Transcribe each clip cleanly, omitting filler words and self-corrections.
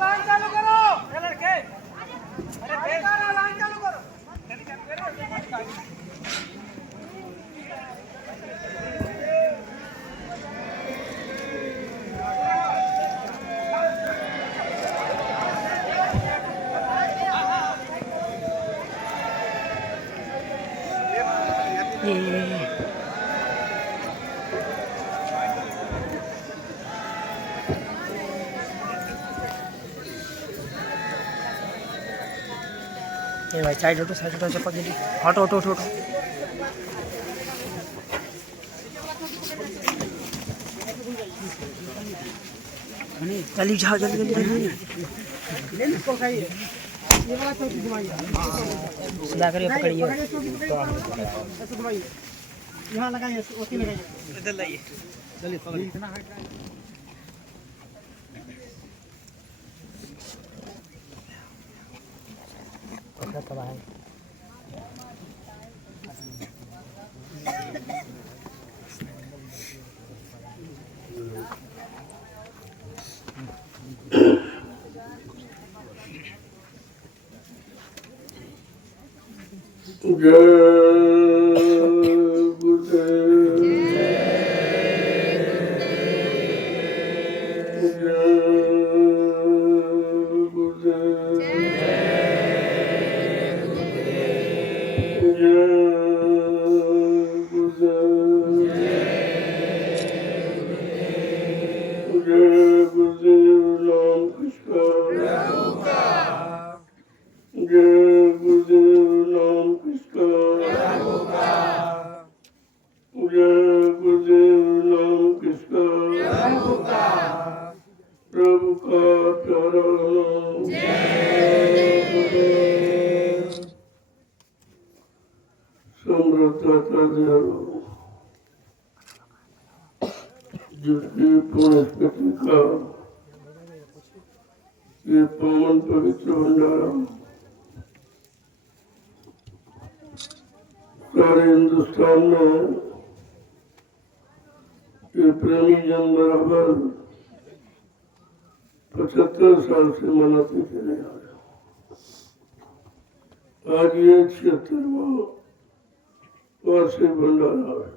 Line चालू करो लड़के, अरे लाइन चालू करो। ये भाई साइड हटो चप्पल जल्दी हटो हटो हटो जल्दी जाओ जल्दी जल्दी सीधा करिए पकड़िए यहाँ लगाइए, इधर लाइए जल्दी पकड़िए। प्रभु का प्यारा नाम समृद्धता का जिसकी पुण्यस्मृति का ये पावन पवित्र भंडारा सारे हिंदुस्तान में ये प्रेमी जन बराबर 75 साल से मनाते चले आ रहे। आज ये 76वां वार्षिक भंडारा है।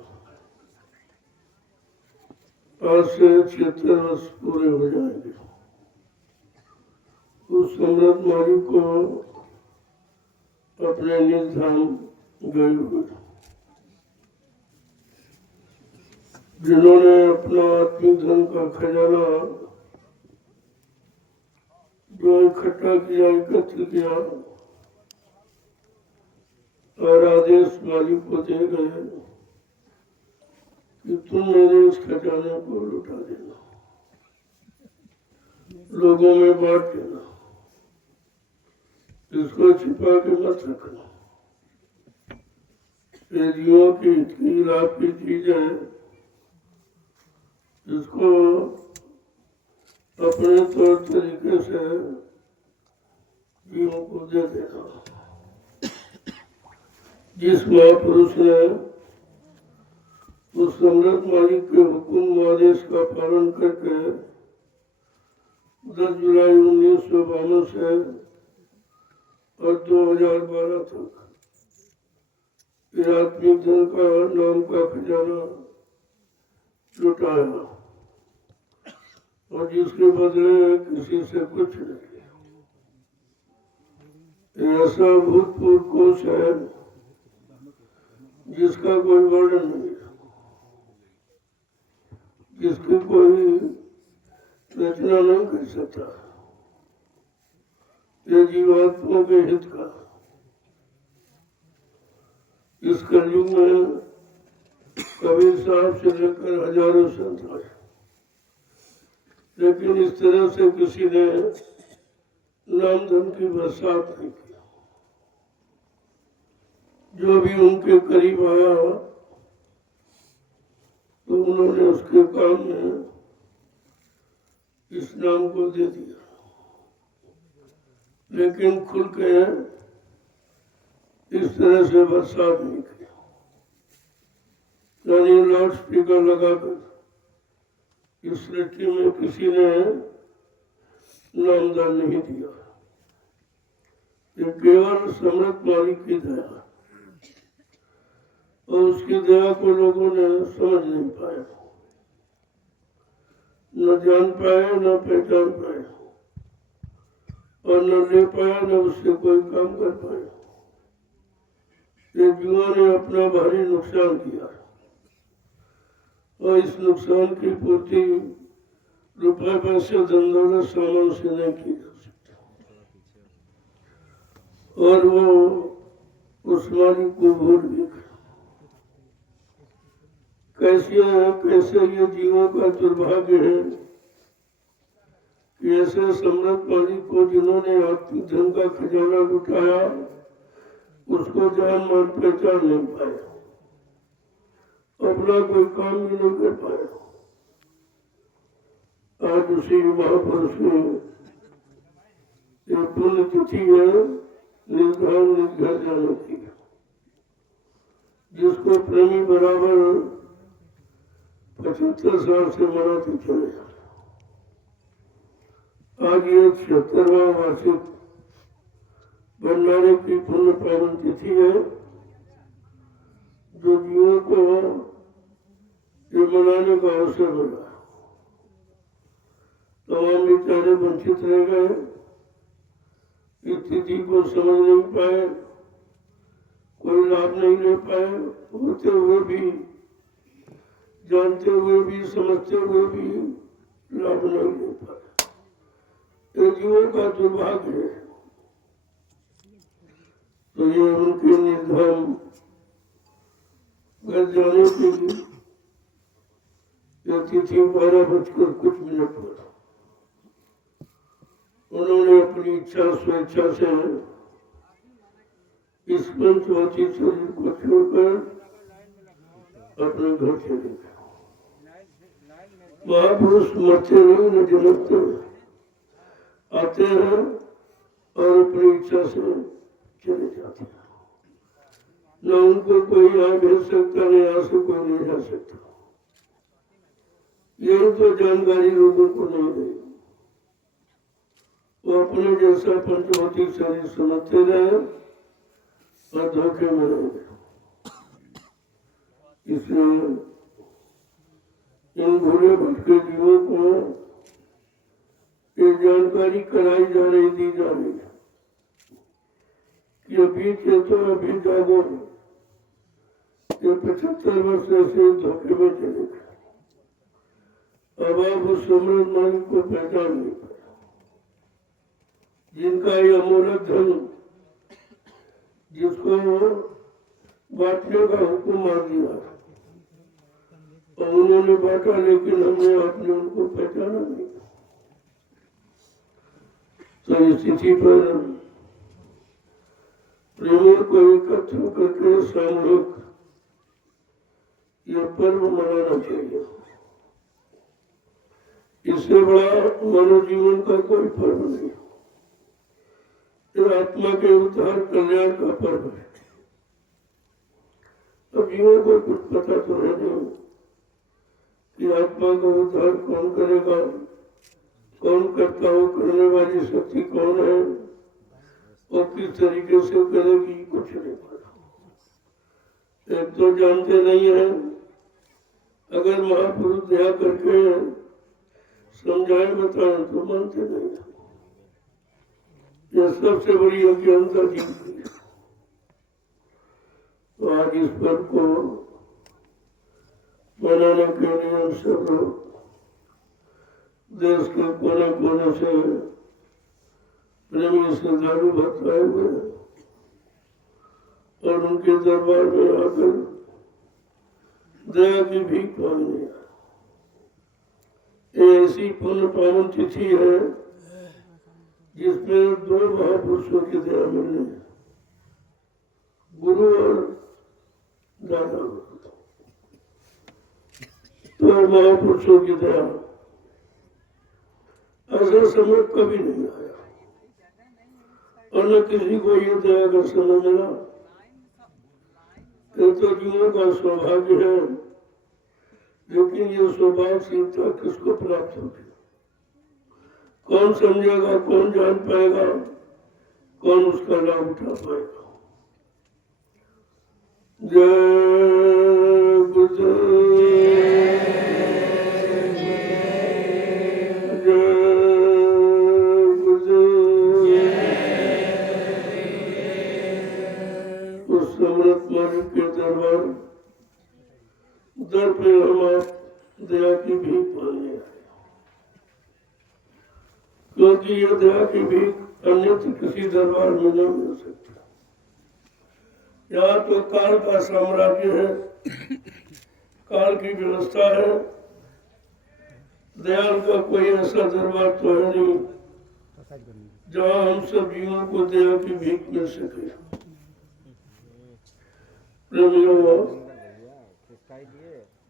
आज से 76 वर्ष पूरे हो जाएंगे। उस सम्राट मारी को अपने निज धाम गए हुए जिन्होंने अपना आत्मिक धन का खजाना जो इकट्ठा किया, एकत्र किया और आदेश मालिक को दे गए कि तुम मेरे इस खजाने को लुटा देना, लोगों में बांट देना, इसको छिपा के मत रखना। ये जीवों की इतनी लाभ की चीज है, इसको अपने तौर तरीके से जीवों को दे देना। जिस महापुरुष ने उस सम्राट मालिक के हुक्म आदेश का पालन करके 10 जुलाई 1952 से और 2012 तक आत्मिक धन का नाम का खजाना लुटाया और जिसके बदले किसी से कुछ नहीं। ऐसा भूतपूर्व कोष है जिसका कोई वर्णन नहीं, जिसकी कोई रचना नहीं कर सकता। ये जीवात्माओं के हित का इस कलयुग में कबीर साहब से लेकर हजारों संत आए, लेकिन इस तरह से किसी ने नाम धन की बरसात नहीं की। जो भी उनके करीब आया तो उन्होंने उसके काम में इस नाम को दे दिया, लेकिन खुल के इस तरह से बरसात नहीं की। यानी लाउड स्पीकर लगाकर इस सृष्टि में किसी ने नामदान नहीं दिया। ये केवल सम्राट मालिक की दया और उसकी दया को लोगों ने समझ नहीं पाया, न जान पाए, न पहचान पाए और न ले पाया, न उससे कोई काम कर पाए। ये जुआ ने अपना भारी नुकसान किया और इस नुकसान की पूर्ति रुपए पैसे धन दौलत सामान से नहीं की जा सकती। और वो उस मालिक को भूल भी गए। कैसे ये जीवों का दुर्भाग्य है कि ऐसे सम्राट मालिक को जिन्होंने आर्थिक धन का खजाना लुटाया उसको जान मान पहचान नहीं पाया, अपना कोई काम भी नहीं कर पाया। आज उसी महापुरुष में एक पुण्य तिथि है निर्धारण निर्घर जाने की, जिसको प्रेमी बराबर 75 साल से मनाते चले जा रहे। आज ये 76वां वार्षिक भंडारे की पुण्य पावन तिथि है, जो जीवों को ये मनाने का अवसर मिला। तमाम बेचारे वंचित रह गए, इस तिथि को समझ नहीं पाए, कोई लाभ नहीं ले पाए, होते हुए भी, जानते हुए भी, समझते हुए भी लाभ नहीं ले पाए। ये जीवों का दुर्भाग्य है। तो ये उनके निर्धाम घर जाने के लिए तिथि 12:00 पर उन्होंने अपनी इच्छा स्वेच्छा से इस पंचवती शरीर को छोड़कर अपने घर चले गए। महापुरुष मरते नहीं, न जन्मते, आते हैं और अपनी इच्छा से चले जाते हैं। न उनको कोई यहाँ भेज सकता, न यहाँ से कोई ले जा सकता। यही तो जानकारी लोगों को नहीं रही। वो अपने जैसा पंचवती शरीर समझते रहे और धोखे में रह गए। इसलिए इन भूले भटके जीवों को ये जानकारी कराई जा रही, दी जा रही है कि अभी चेतो, अभी जागो। ये 75 वर्ष ऐसे धोखे में चले गए। अब आप उस सम्राट मालिक को पहचान नहीं पाए, जिनका ये अमूल्य धन, जिसको बांटने का हुक्म मार दिया और उन्होंने बांटा, लेकिन हमने आपने उनको पहचाना नहीं। तो इस तिथि पर प्रेमियों को एकत्र करके सामूहिक यह पर्व मनाना चाहिए। इससे बड़ा मानव जीवन का कोई पर्व नहीं। यह आत्मा के उद्धार कल्याण का पर्व है। अब जीवों को कुछ पता तो है नहीं कि आत्मा का उद्धार कौन करेगा, कौन करता हो, करने वाली शक्ति कौन है और किस तरीके से करेगी, कुछ नहीं पता। एक तो जानते नहीं है। अगर महापुरुष दया करके समझाए बताए तो मानते नहीं है। यह सबसे बड़ी अज्ञानता जीवती है। तो आज इस पर्व को मनाने के लिए हम सब लोग देश के कोने कोने से प्रेमी श्रद्धालु भक्त आए हुए और उनके दरबार में आकर दया की भीख मांगने आए। ऐसी पुण्य पावन तिथि है जिसमें 2 महापुरुषों की दया मिलने, गुरु और दादा, तो महापुरुषों की दया ऐसा समय कभी नहीं आया और न किसी को ये दया का समय मिला। ये तो जीवों का सौभाग्य है लेकिन ये सौभाग्यशीलता किसको प्राप्त होगी? कौन समझेगा, कौन जान पाएगा, कौन उसका लाभ उठा पाएगा? जय गुरुदेव, जय गुरुदेव। उस समृत मालिक के दरबार दर पे हम आप दया की भीख मांगने आए, क्योंकि ये दया की भीख अन्यत्र किसी दरबार में नहीं मिल सकती। यहाँ तो काल का साम्राज्य है, काल की व्यवस्था है। दयाल का कोई ऐसा दरबार तो है नहीं जहाँ हम सब जीवों को दया की भीख मिल सके। प्रेमियों,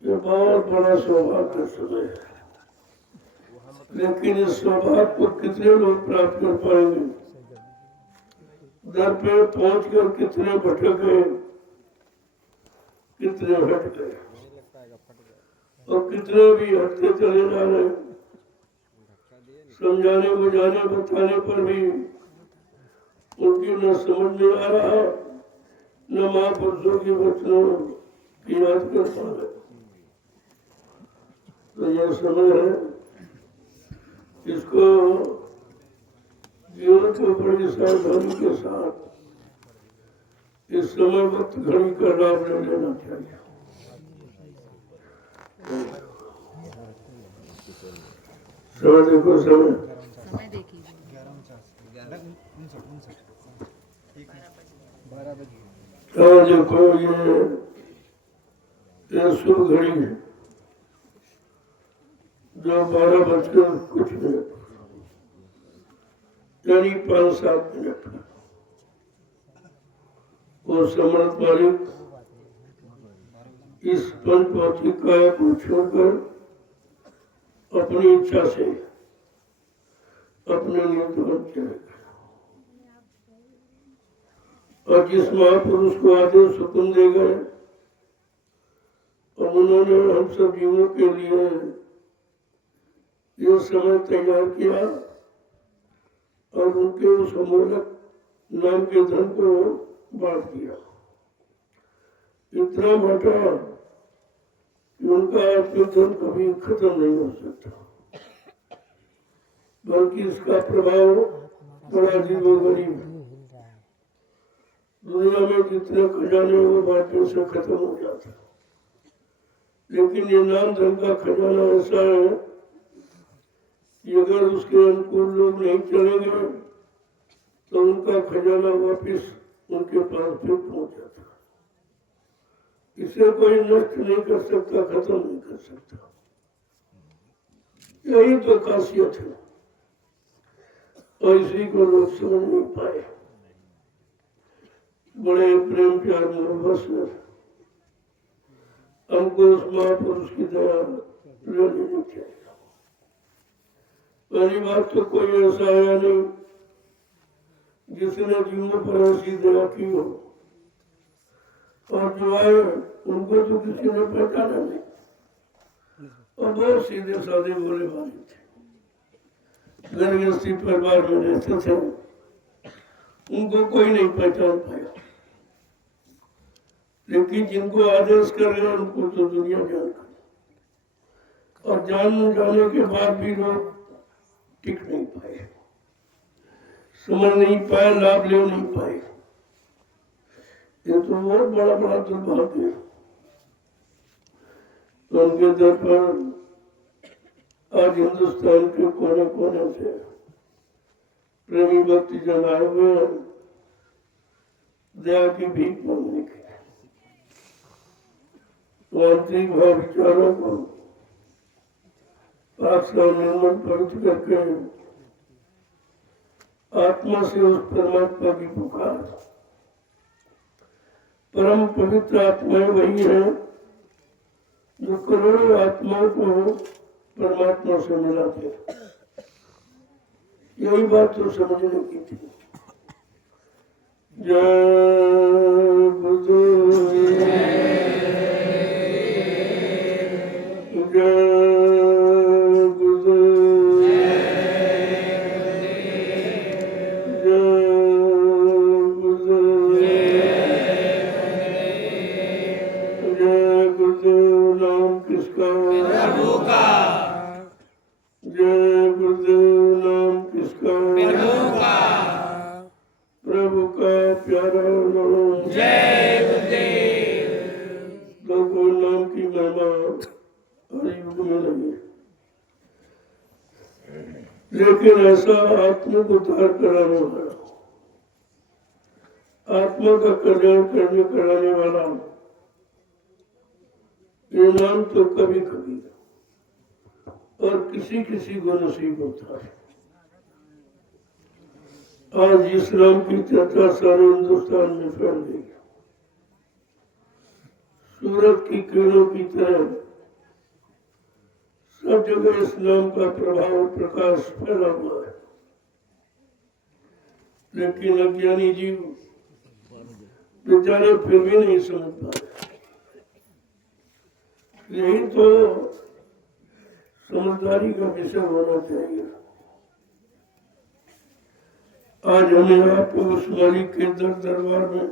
ये बहुत बड़ा सौभाग्य का समय है, लेकिन इस सौभाग्य को कितने लोग प्राप्त कर पाएंगे? दर पे पहुंचकर कितने भटक गए, कितने हट गए, और कितने भी हटते चले जा रहे। समझाने बुझाने बताने पर भी उनकी न समझ में आ रहा, न महापुरुषों के वचनों की याद कर पा रहे। तो यह समय है, इसको जीवन को बड़ी सावधानी के साथ इस समय वक्त घड़ी का लाभ ले लेना चाहिए। समय देखो, समय देखिए और देखो, ये शुभ घड़ी है जो 12 बजकर कुछ मिनट यानी 5-7 मिनट। वो समर्थ मालिक इस पंचभौतिक काया को छोड़कर अपनी इच्छा से अपने निर्धन चले गए, और जिस महापुरुष को आदेश हुक्म दे गए और उन्होंने हम सब जीवों के लिए ये समय तैयार किया और उनके उस अमोलक नाम के धन को बांट दिया। इतना बांटा कि उनका आत्मधन कभी खत्म नहीं हो सकता, बल्कि इसका प्रभाव बड़ा अजीबोगरीब है। दुनिया में जितने खजाने वो बांटने से खत्म हो जाता, लेकिन ये नाम धन का खजाना ऐसा है कि अगर उसके अनुकूल लोग नहीं चलेंगे तो उनका खजाना वापिस उनके पास फिर पहुंच जाता। इसे कोई नष्ट नहीं कर सकता, खत्म नहीं कर सकता। यही तो खासियत है, और इसी को लोग समझ नहीं पाए। बड़े प्रेम प्यार मोहब्बत से हमको उस महापुरुष की दया ले लेनी चाहिए। पहली बात तो कोई ऐसा आया नहीं जिसने जीवों पर ऐसी दया की हो, और जो आए उनको तो किसी ने पहचाना नहीं, और बहुत सीधे साधे बोले वाले थे। गृहस्थी परिवार में रहते थे, उनको कोई नहीं पहचान पाया, लेकिन जिनको आदेश कर रहे उनको तो दुनिया जान गई, और जान जाने के बाद भी लोग टिक नहीं पाए, समझ नहीं पाए, लाभ ले नहीं पाए। ये तो बहुत बड़ा बड़ा दुर्भाग्य है। तो उनके दर पर आज हिंदुस्तान के कोने कोने से प्रेमी भक्ति जन आए हुए हैं दया की भीख मांगने के लिए। तो आंतरिक भाव विचारों को आत्मा निर्मल पवित्र करके आत्मा से उस परमात्मा की पुकार, परम पवित्र आत्माएं वही है जो करोड़ों आत्माओं को परमात्मा से मिलाते हैं। यही बात तो समझने की थी। जय गुरुदेव, नाम किसका? प्रभु का। जय गुरुदेव नाम किसका? प्रभु का। प्रभु का प्यारा नाम। जय गुरुदेव। लोगों नाम की महिमा हर युग में नहीं है, लेकिन ऐसा आत्मा को उद्धार कराने वाला, आत्मा का कल्याण करने कराने वाला ये नाम तो कभी कभी और किसी किसी को नसीब होता है। आज इस नाम की चर्चा सारे हिंदुस्तान में फैल गई। सूरज की किरणों की तरह सब जगह इस नाम का प्रभाव प्रकाश फैला हुआ है, लेकिन अज्ञानी जीव बेचारे फिर भी नहीं समझ पा रहे। यही तो समझदारी का विषय होना चाहिए। आज हमें आपको उस मालिक के दरबार में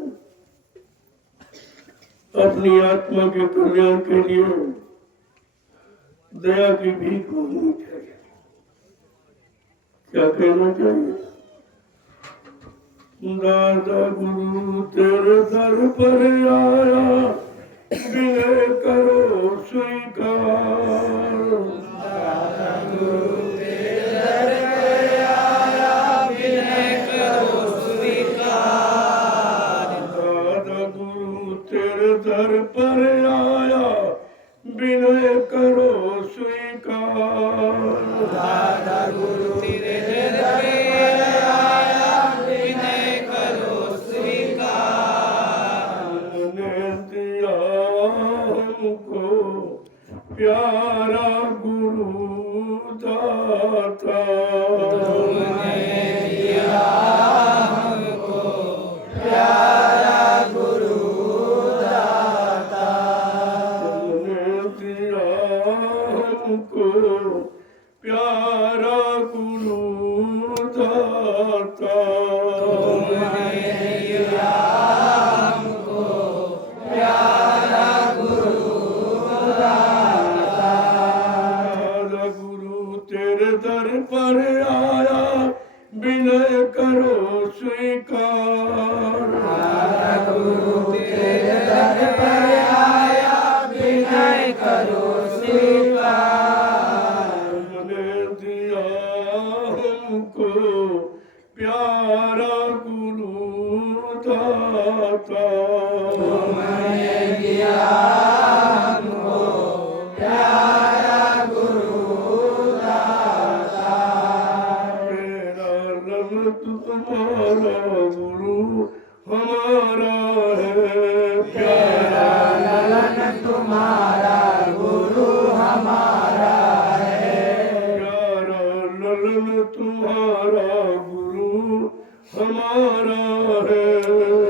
अपनी आत्मा के कल्याण के लिए दया की भीख मांगनी चाहिए। क्या कहना चाहिए? दादा गुरु तेरे दर पर आया, विनय करो स्वीकार। दादा गुरु तेरे दर पर आया, विनय करो स्वीकार। दादा गुरु तेरे दर पर आया, विनय करो स्वीकार। दादा गुरु तेरे दर पर आया, विनय करो स्वीकार। तुमने दिया हमको प्यारा गुरु दाता। तुमने दिया हमको प्यारा गुरु दाता। तुमने दिया हमको प्यारा गुरु दाता। तुमने दिया हमको प्यारा गुरु दाता। दादा गुरु तेरे दर पर आया, विनय करो स्वीकार। दादा गुरु तेरे दर पर आया, विनय करो स्वीकार। तुमने दिया हमको प्यारा गुरु दाता। तुमने दिया हमको प्यारा गुरु दाता। तेरा ललन तुम्हारा गुरु हमारा है प्यारा। ललन तुम्हारा गुरु हमारा है। प्यारा ललन तुम्हारा गुरु हमारा है।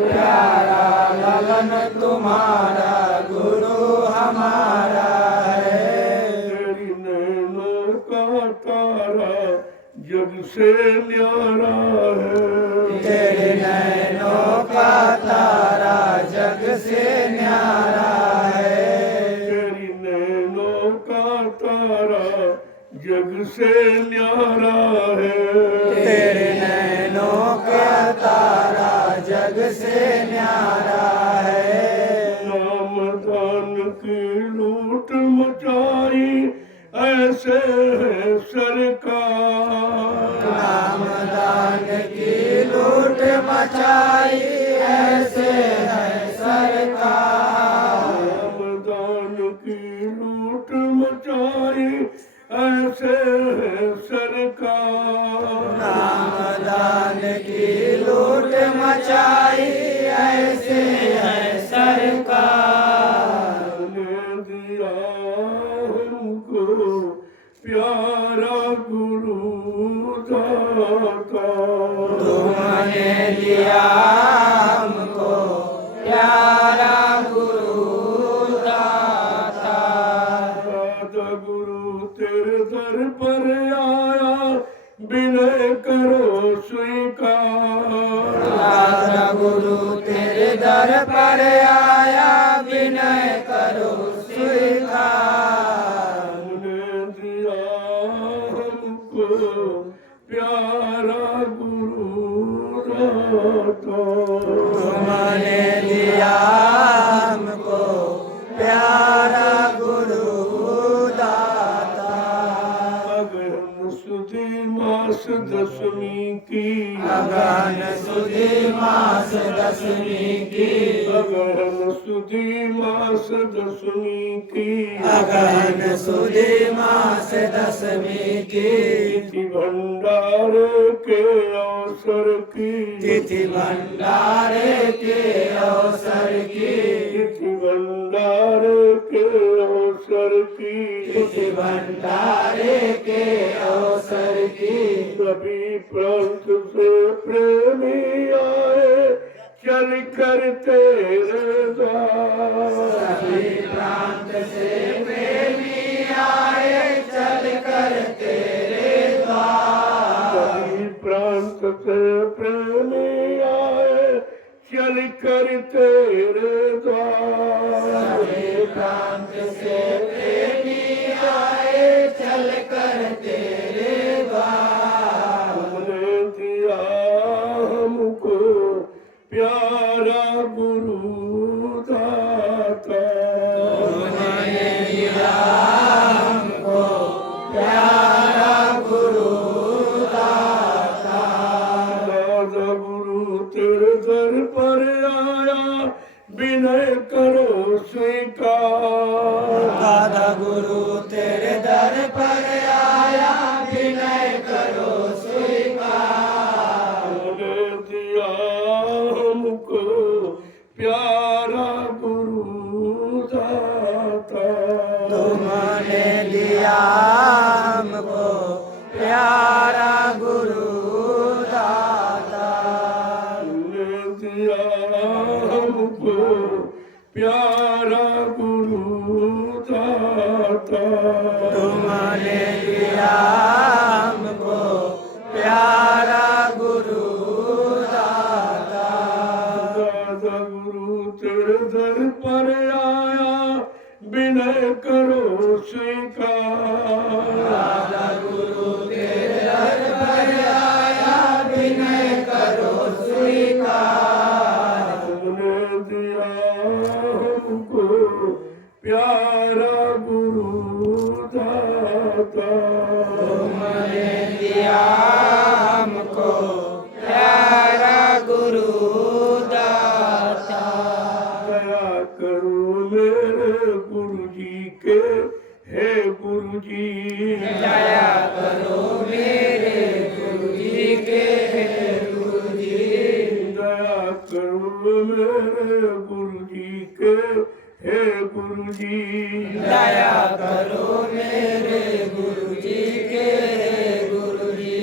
प्यारा ललन तुम्हारा गुरु हमारा है। तेरी नैनों का तारा जग से न्यारा है। तेरे नैनों का तारा जग से न्यारा है। तेरी नैनों का तारा जग से न्यारा है। तेरे नैनों का तारा जग से न्यारा है। नामदान की लूट मचाई ऐसे है सरकार। नामदान की लूट मचाई ऐसे है सरकार। नामदान की लूट मचाई ऐसे है सरकार। नामदान की लूट मचाई ऐसे है सरकार। तुमने दिया हमको प्यारा गुरु दाता। तुमने दिया हमको प्यारा गुरु दाता। दादा गुरु तेरे दर पर आया, विनय करो स्वीकार। दादा गुरु तेरे दर पर आया, विनय करो स्वीकार। मास दसवीं की अगहन सुदी मास दसवीं की अगहन सुदी मास दसवीं की अगहन सुदी मास दसवीं की तिथि भंडारे के अवसर की तिथि भंडारे के अवसर की तिथि भंडारे के अवसर की तिथि भंडारे के अवसर की सभी प्रांत से प्रेमी आए चल कर तेरे द्वार सभी प्रांत से प्रेमी आए चल कर तेरे द्वार सभी प्रांत से प्रेमी आए चल कर तेरे द्वार सभी प्रांत से प्रेमी आए चल कर तेरे द्वार तुमने दिया हमको प्यारा गुरु दाता तुमने दिया हमको प्यारा गुरु दाता दादा गुरु तेरे दर पर आया विनय करो स्वीकार दादा गुरु तेरे दर पर आया विनय करो स्वीकार तुमने दिया हमको प्यारा गुरु दाता तुमने दिया हमको प्यारा गुरु दाता तुमने दिया हमको प्यारा गुरु दाता तुमने दिया हमको प्यारा गुरु दाता दादा गुरु तेरे दर पर आया विनय करो स्वीकार दादा गुरु तेरे दर पर आया विनय करो स्वीकार तुमने दिया हमको प्यारा गुरु दाता तुमने दिया हमको प्यारा गुरु दाता दया करो मेरे गुरु जी के हे गुरु जी दया करो मेरे गुरु जी के गुरु जी दया करो मेरे गुरु जी के हे गुरु जी दया करो मेरे गुरु जी के गुरु जी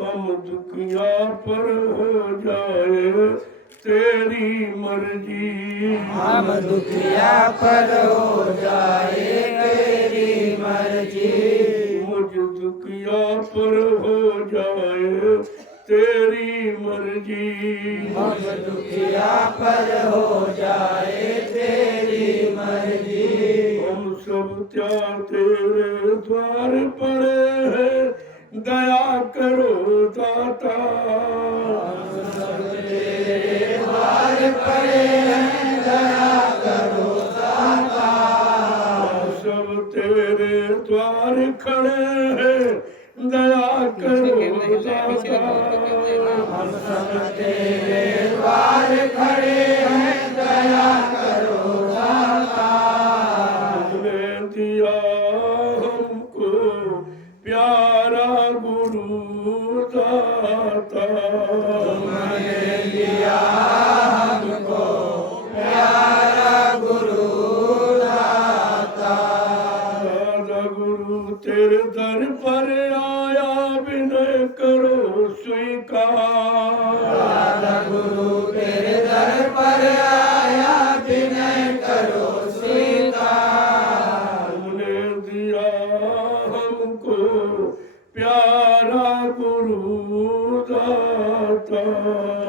हम दुखिया पर हो जाए तेरी मर्जी हम दुखिया पर हो जाए तेरी मर्जी मुझ दुखिया पर हो जाए तेरी मर्जी हम दुखिया पर हो जाए तेरी मर्जी हम सब क्या तेरे द्वार पड़े हैं दया करो दाता द्वार पड़े हैं दया करो दाता हम सब तेरे द्वार खड़े हैं दया करो दाता हम सब तेरे द्वार खड़े हैं दया करो दाता तुमने दिया हमको प्यारा गुरु दाता तुमने दिया हमको प्यारा गुरु दाता दादा गुरु तेरे दर पर आया विनय करो स्वीकार दादा गुरु तेरे दर पर आया विनय करो स्वीकार तुमने दिया हमको प्यारा गुरु दाता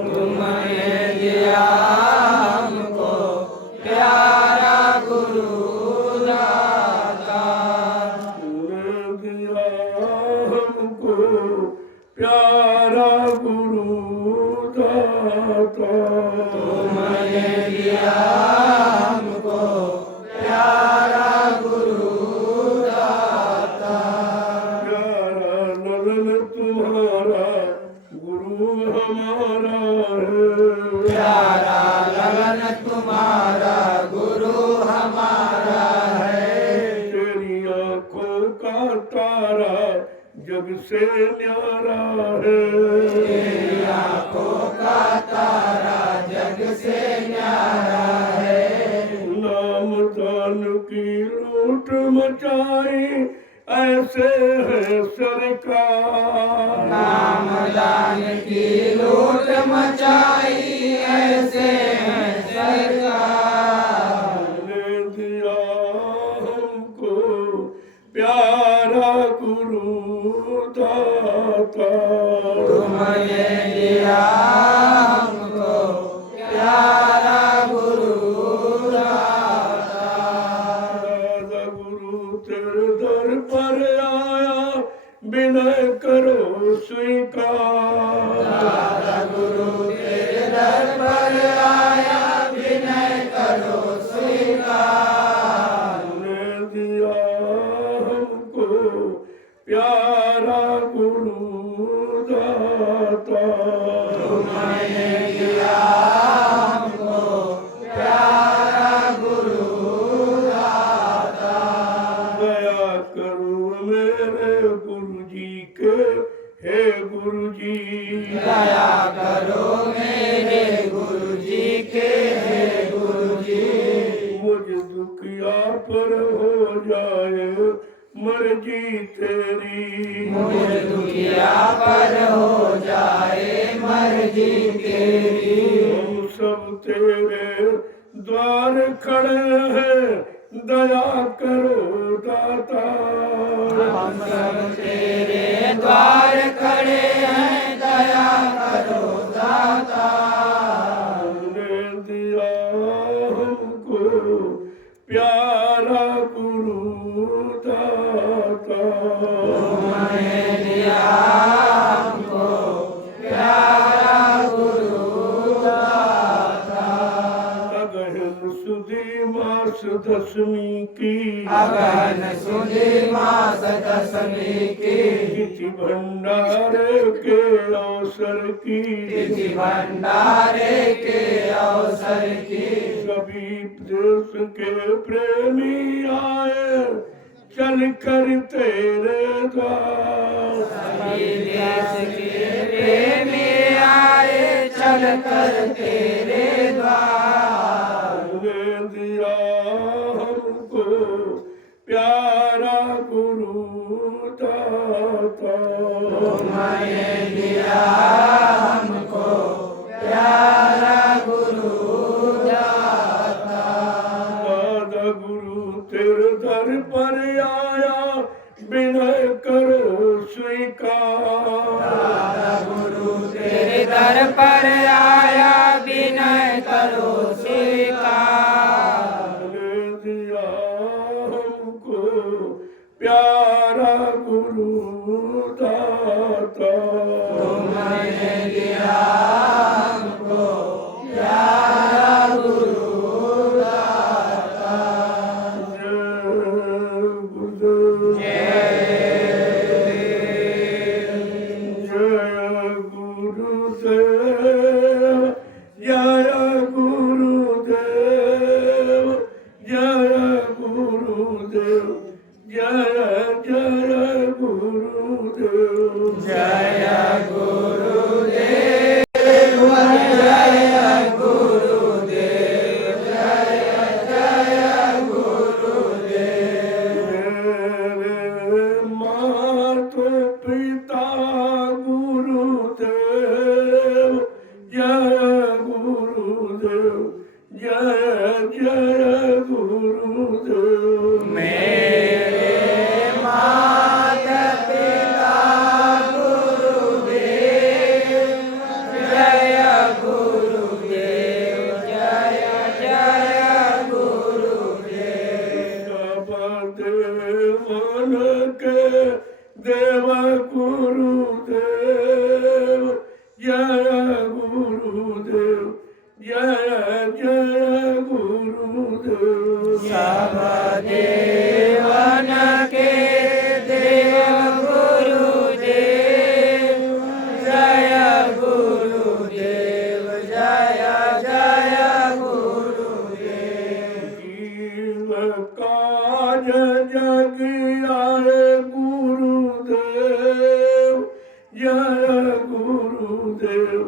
तुमने दिया हमको प्यारा गुरु दाता तुमने दिया हमको प्यारा गुरु दाता तुमने दिया हमको प्यारा गुरु दाता प्यारा नलन तुम्हारा जग से न्यारा है। तेरी आंखों का तारा जग से न्यारा है। नाम दान की लूट मचाई ऐसे है सरकार। नाम दान की लूट मचाई ऐसे है सरकार। ने दिया हमको प्यारा गुरु दाता। तुमने दिया हमको प्यारा गुरु दाता। दादा गुरु तेरे दर पर आया विनय करो स्वीकार। दादा गुरु तेरे दर पर आया विनय करो स्वीकार। ने दिया हमको प्यारा गुरु दाता। तुमने दिया हमको प्यारा गुरु दाता। दया करो मेरे गुरु जी के हे गुरु जी। दया करो मेरे गुरु जी के हे गुरु जी। मुझ दुखिया पर हो जाए मर्जी तेरी। मुझे दुखिया पर हो जाए मर्जी तेरी। हम सब तेरे द्वार खड़े हैं दया करो दाता। हम सब तेरे द्वार खड़े हैं दया करो दाता। ने दिया हमको प्यारा गुरु दाता। तुमने दिया हमको प्यारा गुरु दाता। अगहन सुधी मास दशमी की। अगहन सुधी मास दशमी की। तिथि भंडारे के अवसर की। तिथि भंडारे के अवसर की। सभी देश के प्रेमी आए चल कर तेरे द्वार। सभी देश के प्रेमी आए चल कर तेरे द्वार। ने दिया हमको प्यारा गुरु दाता। तुमने दिया हमको प्यारा गुरु दाता। दादा गुरु तेरे दर पर आया विनय करो स्वीकार। दादा गुरु तेरे दर पर आया विनय करो स्वीकार। ने दिया हमको प्यारा गुरु दाता। तुमने दिया हमको प्यारा गुरु दाता। जय गुरुदेव जय गुरुदेव जय गुरुदेव जय गुरुदेव जय जय गुरुदेव। जय गुरुदेव जय गुरुदेव जय जय गुरुदेव। मेरे मातो पिता गुरुदेव जय गुरुदेव जय जय गुरुदेव। मेरे माता पिता गुरुदेव जय गुरुदेव जय जय गुरुदेव। देवन के देव गुरुदेव जय गुरुदेव जय जय गुरुदेव। सब देवन के देव गुरुदेव जय गुरुदेव जय जय गुरुदेव। जीव काज जग आए गुरुदेव गुरुदेव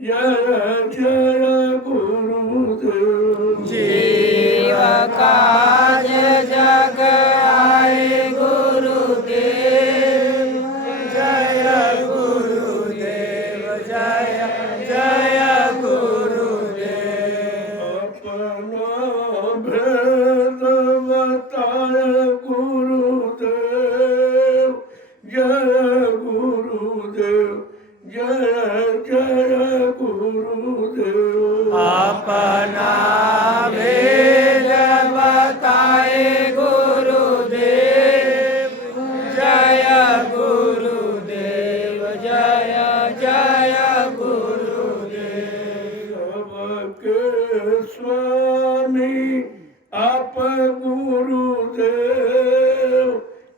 जय जय गुरुदेव। जीव काज जग आए गुरुदेव जय गुरुदेव जय जय गुरुदेव। अपना भेद बताए गुरुदेव जय गुरुदेव जय जय गुरुदेव। अपना भेद बताए गुरुदेव जय गुरुदेव जय जय गुरुदेव। सबके स्वामी आप गुरुदेव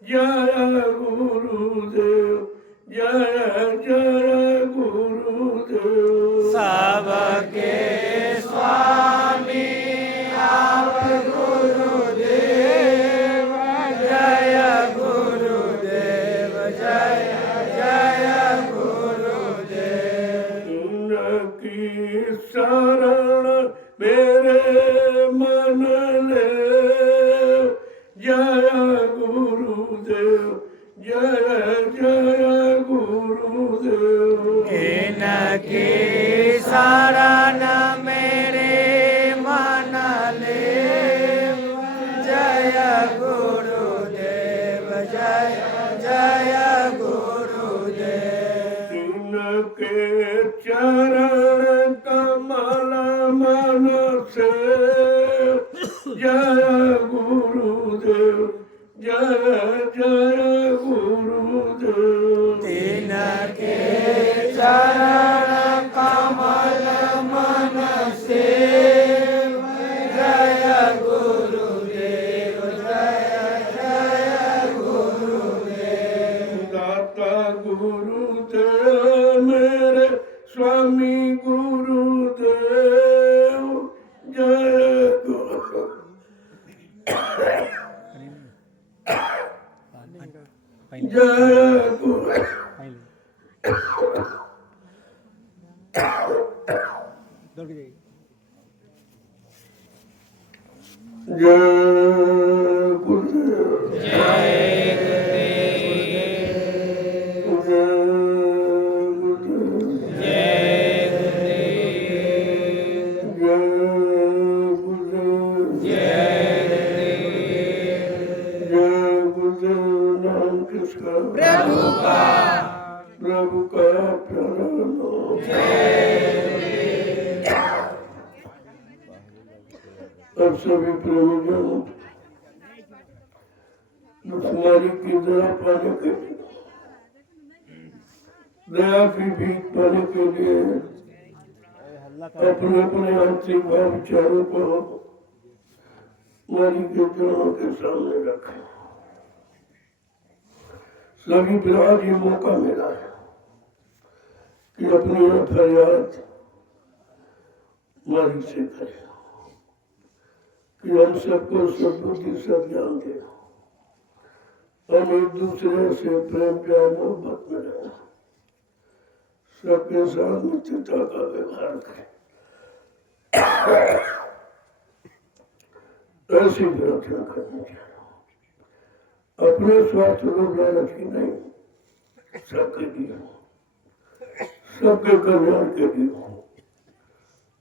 जय गुरुदेव जय जय गुरुदेव। सबके स्वामी आप गुरुदेव जय गुरुदेव जय जय गुरुदेव। उनकी शरण मेरे मन ले जय गुरुदेव जय जय गुरुदेव। इनकी शरण मेरे मन ले जय गुरुदेव जय जय गुरुदेव। इनके चरण कमल मन से जय गुरुदेव जय जय गुरुदेव। इनके चरण कमल मन से जय गुरुदेव जय जय गुरुदेव। दाता गुरुदेव मेरे स्वामी गुरुदेव जय गुरु। जय गुरु। जय गुरुदेव जय गुरुदेव जय गुरुदेव जय गुरुदेव। नाम किसका प्रभु का प्रभु का प्यारा नाम। अब सभी प्रेमीजनों तुम्हारी की दया पाने के लिए, दया की भीख पाने के लिए अपने अपने आंतरिक भाव विचारों को मारी के चरणों के सामने रखें। सभी बिराज ये मौका मिला है कि अपनी फरियाद मारी से करें कि हम सबको सद्बुद्धि सद्ज्ञान दे, हम एक दूसरे से प्रेम प्यार मोहब्बत में रहें, सबके साथ मित्रता का व्यवहार करें। ऐसी प्रार्थना करनी चाहिए। अपने स्वास्थ्य को लालच की नहीं, सबके लिए, सबके कल्याण के लिए,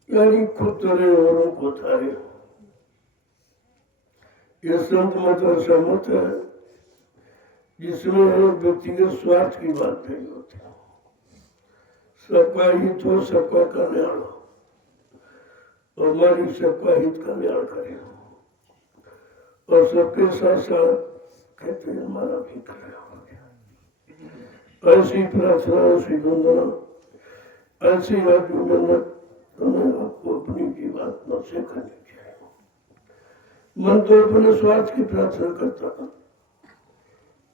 यानी खुद तरे औरों को तारे। ये संत मत ऐसा मत है जिसमें व्यक्तिगत स्वार्थ की बात नहीं होती। सबका हित हो, सबका कल्याण हो, और हमारी सबका हित कल्याण करे, और सबके साथ साथ कहते हैं हमारा भी कल्याण हो गया। ऐसी प्रार्थना, ऐसी वंदना, ऐसी अभिनंदन हमें आपको अपनी जीवात्मा से करनी चाहिए। मन तो अपने स्वार्थ की प्रार्थना करता है,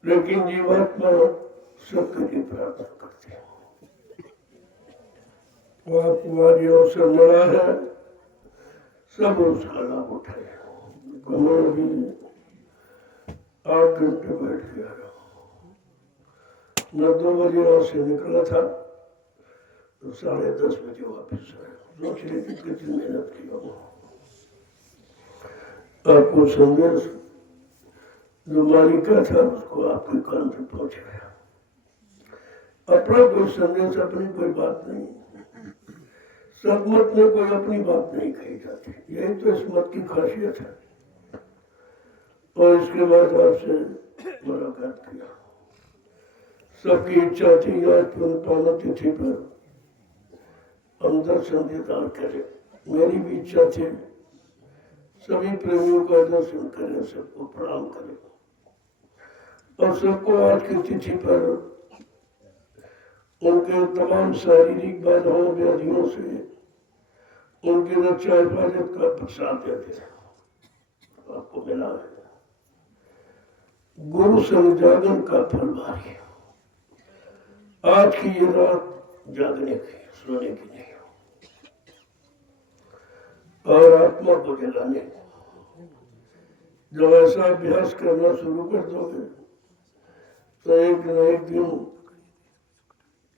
लेकिन जीवात्मा सबके लिए प्रार्थना करती है। वो आपको आज अवसर मिला है, सब उसका लाभ उठाए। मैं अभी 8 घंटे बैठ गया, मैं 2 बजे यहाँ से निकला था, तो 10:30 बजे वापस आया। सोच रही थी कितनी मेहनत की हो। आपको संदेश जो मालिका था उसको आपके कान तक पहुंच गया। अपना कोई संदेश, अपनी कोई बात नहीं, सतमत में कोई अपनी बात नहीं कही जाती। यही तो इस मत की खासियत है। और इसके बाद आपसे मुलाकात किया। सबकी इच्छा थी आज पूर्ण तिथि पर हम दर्शन दीदार करें। मेरी भी इच्छा थी सभी प्रेमियों का दर्शन करें, सबको प्रणाम करें और सबको आज की तिथि पर उनके तमाम शारीरिक बाधाओं व्याधियों से उनकी रक्षा हिफाजत का प्रसाद देते हैं। आपको मिला है गुरु संग जागरण का फल भारी। आज की ये रात जागने की, सोने की नहीं और आत्मा को जगाने। जब ऐसा अभ्यास करना शुरू कर दोगे तो एक न एक दिन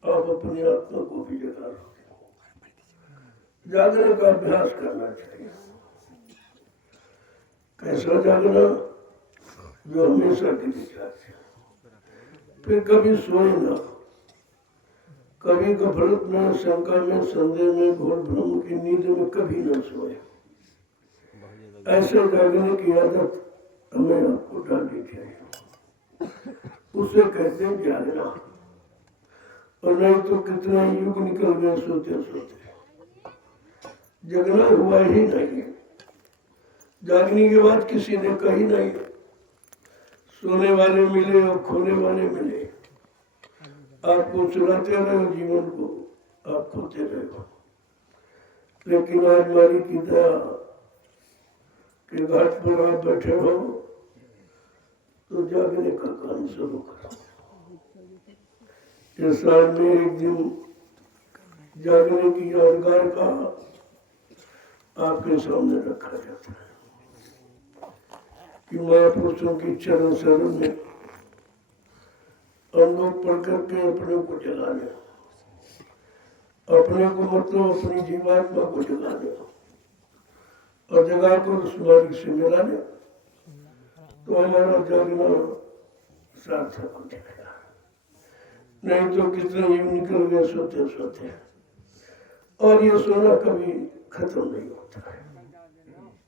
आप अपनी आत्मा को भी जगा लोगे। जागने का अभ्यास करना चाहिए। कैसा जागना? जो हमेशा के लिए जागे, फिर कभी सोए ना, कभी गफलत में, शंका में, संदेह में, घोर भ्रम की नींद में कभी न सोए। ऐसे जागने की आदत हमें आपको डालनी चाहिए। उसे कहते हैं जागना। और नहीं तो कितना युग निकल गए सोते सोते, जगना हुआ ही नहीं। जागने के बाद किसी ने कही नहीं सोने वाले मिले और खोने वाले मिले। आपको चलाते रहे जीवन को, आप खोते रहे। लेकिन आज मारी की दया के घाट पर आप बैठे हो तो जागने का काम शुरू करो। ये साल में एक दिन जागने की यादगार का आपके सामने रखा जाता है कि महापुरुषों की चरण शरण में हम लोग पढ़ करके अपने को जगा ले। अपने को मतलब अपनी जीवात्मा को जगा ले और जगा कर उस मार्ग से मिला ले तो हमारा जागना सार्थक हो जाएगा। नहीं तो कितने युग निकल गए सोते सोते, और ये सोना कभी खत्म नहीं होता है,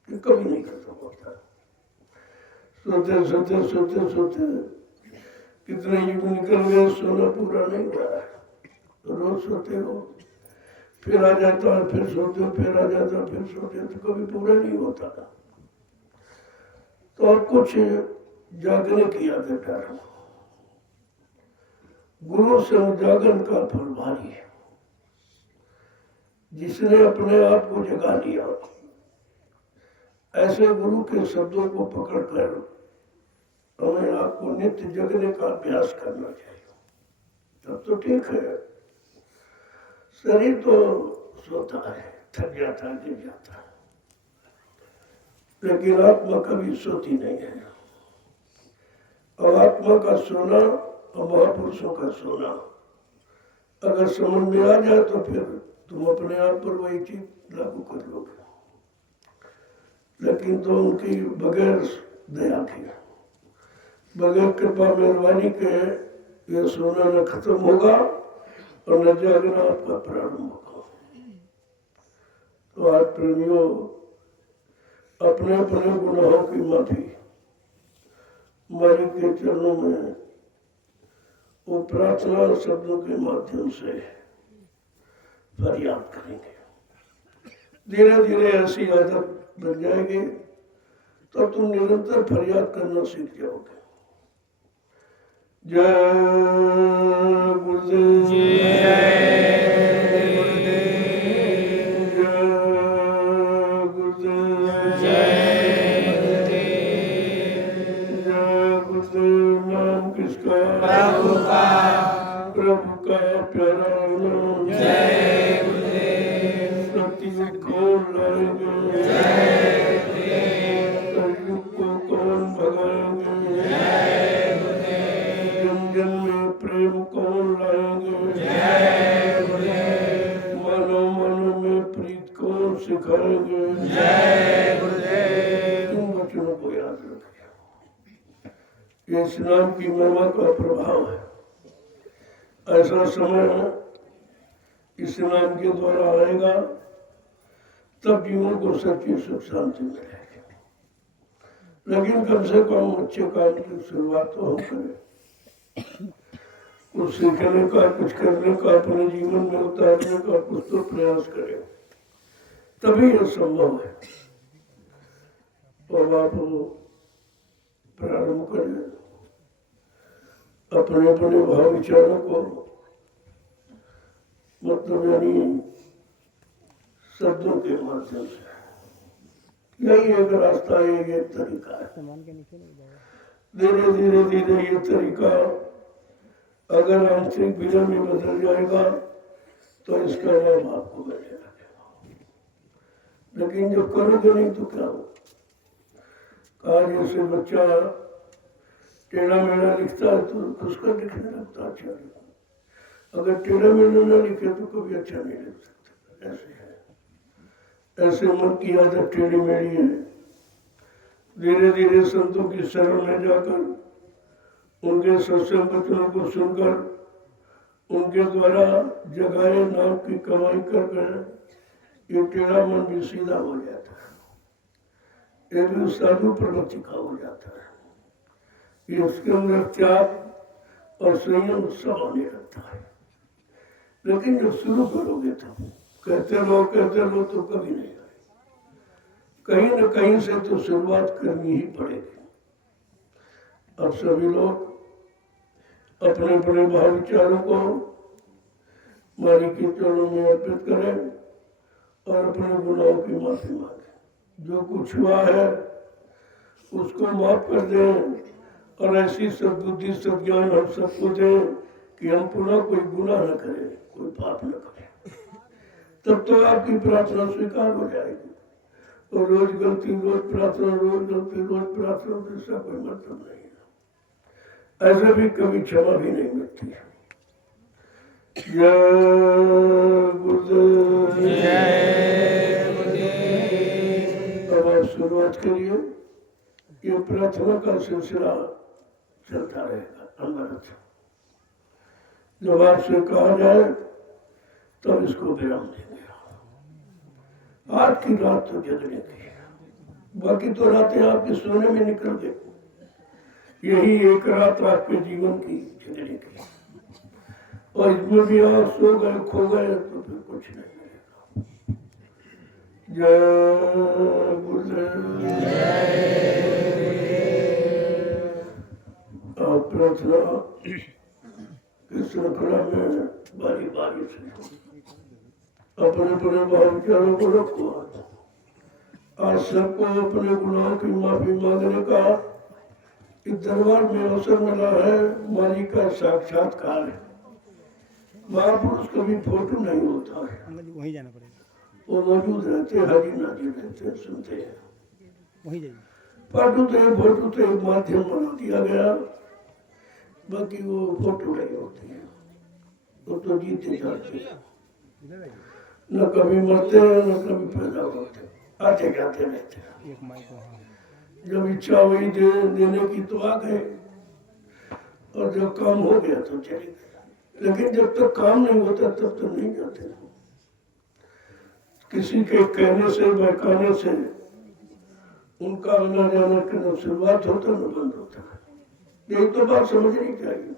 ये कभी नहीं खत्म होता। सोते सोते सोते सोते कितने युग निकल गए, सोना पूरा नहीं हुआ है। तो रोज सोते हो, फिर आ जाता है, फिर सोते हो, फिर आ जाता है, फिर सोते हो, तो कभी पूरा नहीं होता था। तो अब कुछ जागने की आदत डालो। गुरु संग जागरण का फल भारी है। जिसने अपने आप को जगा लिया, ऐसे गुरु के शब्दों को पकड़कर हमें आपको नित्य जगने का अभ्यास करना चाहिए। तब तो ठीक है। शरीर तो सोता है, थक जाता है, गिर जाता है, लेकिन आत्मा कभी सोती नहीं है। और आत्मा का सोना और महापुरुषों का सोना अगर समझ में आ जाए तो फिर तुम अपने आप पर वही चीज लागू कर लोगे। लेकिन तो उनकी बगैर दया की, बगैर कृपा मेहरबानी के ये सोना न खत्म होगा और न जागना आपका प्रारंभ होगा। तो आज प्रेमियों अपने अपने गुनाहों की माफी मालिक के चरणों में वो प्रार्थना शब्दों के माध्यम से फरियाद करेंगे। धीरे धीरे ऐसी आदत बन जाएगी तो तुम निरंतर फरियाद करना सीख जाओगे। जय गुरुदेव, जय गुरुदेव, जय गुरुदेव। नाम किसका? प्रभु का, प्रभु का प्यारा नाम। जय गुरुदेव। सतयुग कौन लाएंगे? जय गुरुदेव। कलयुग को कौन भगाएंगे? जय गुरुदेव। जन जन में प्रेम कौन लाएंगे? जय गुरुदेव। इस नाम की महिमा का प्रभाव है। ऐसा समय इस नाम के द्वारा आएगा तब जीवों को सच्ची सुख शांति मिलेगी। लेकिन कम से कम अच्छे काम की शुरुआत तो हम करें, कुछ सीखने का, कुछ करने का, अपने जीवन में उतारने का कुछ तो प्रयास करें, तभी यह संभव है। और आप प्रारंभ करें अपने अपने भाव विचारों को, मतलब यानी शब्दों के माध्यम से। यही एक रास्ता है, एक तरीका है। धीरे धीरे धीरे ये तरीका अगर आंतरिक विजन में बदल जाएगा तो इसका लाभ आपको मिलेगा। लेकिन जब करोगे नहीं तो क्या हो? आज जैसे बच्चा टेढ़ा मेढ़ा लिखता है तो उसका लिखने लगता अच्छा नहीं। अगर टेढ़ा मेढ़ा न लिखे तो कभी अच्छा नहीं लिख सकता। ऐसे है, ऐसे मन की आदत टेढ़ी मेढ़ी है। धीरे धीरे संतों की शरण में जाकर उनके सत्संग वचनों को सुनकर उनके द्वारा जगाए नाम की कमाई कर ये टेढ़ा मन भी सीधा हो जाता है। ये भी साधु प्रवृत्ति का हो जाता है। ये उसके अंदर त्याग और संयम सब आने लगता है। लेकिन जब शुरू करोगे तो कहते रहो तो कभी नहीं आए। कहीं न कहीं से तो शुरुआत करनी ही पड़ेगी। अब सभी लोग अपने अपने भाव विचारों को मारी के चरणों में अर्पित करें और अपने गुनाहों की माफी मांगे। जो कुछ हुआ है उसको माफ कर दें और ऐसी सद्बुद्धि सद्ज्ञान हम सबको दें कि हम पुनः कोई गुनाह न करें, कोई पाप न करें। तब तो आपकी प्रार्थना स्वीकार हो जाएगी। तो रोज गलती रोज प्रार्थना, रोज गलती रोज प्रार्थना, तो इसका कोई मतलब नहीं है। ऐसे भी कभी क्षमा भी नहीं मिलती है। जय गुरुदेव। अब आप शुरुआत करिए। ये प्रार्थना का सिलसिला चलता रहेगा अनवरत। जब आपसे कहा जाए तब इसको विराम देंगे। आज की रात तो जगने की है, बाकी तो रातें आपके सोने में निकल गई। यही एक रात आपके जीवन की जगने की, और इसमें भी आप सो गए खो गए तो फिर कुछ नहीं मिलेगा। जय गुरुदेव। आप प्रार्थना की श्रृंखला में बारी बारी से अपने अपने भाव विचारों को रखो। आज सबको अपने गुनाहों की माफी मांगने का इस दरबार में अवसर मिला है। मालिक का साक्षात्कार है। महापुरुष कभी फोटो नहीं होता है, वहीं जाना पड़ेगा। वो मौजूद रहते, हाजिर नाजिर रहते, सुनते हैं। वहीं जाइए। फोटो तो एक माध्यम बना दिया गया, बाकी वो फोटो नहीं होती है। वो तो जीते जाते हैं, न कभी मरते हैं न कभी पैदा होते, आते जाते रहते हैं। एक माइक वहाँ। जब इच्छा हुई देने की तो आ गए, और जब काम हो गया तो चले गए। लेकिन जब तक काम नहीं होता तब तो नहीं जाते। किसी के कहने से बहकाने से उनका आना जाना की न शुरुआत होता न बंद होता है। यही तो बात समझनी चाहिए।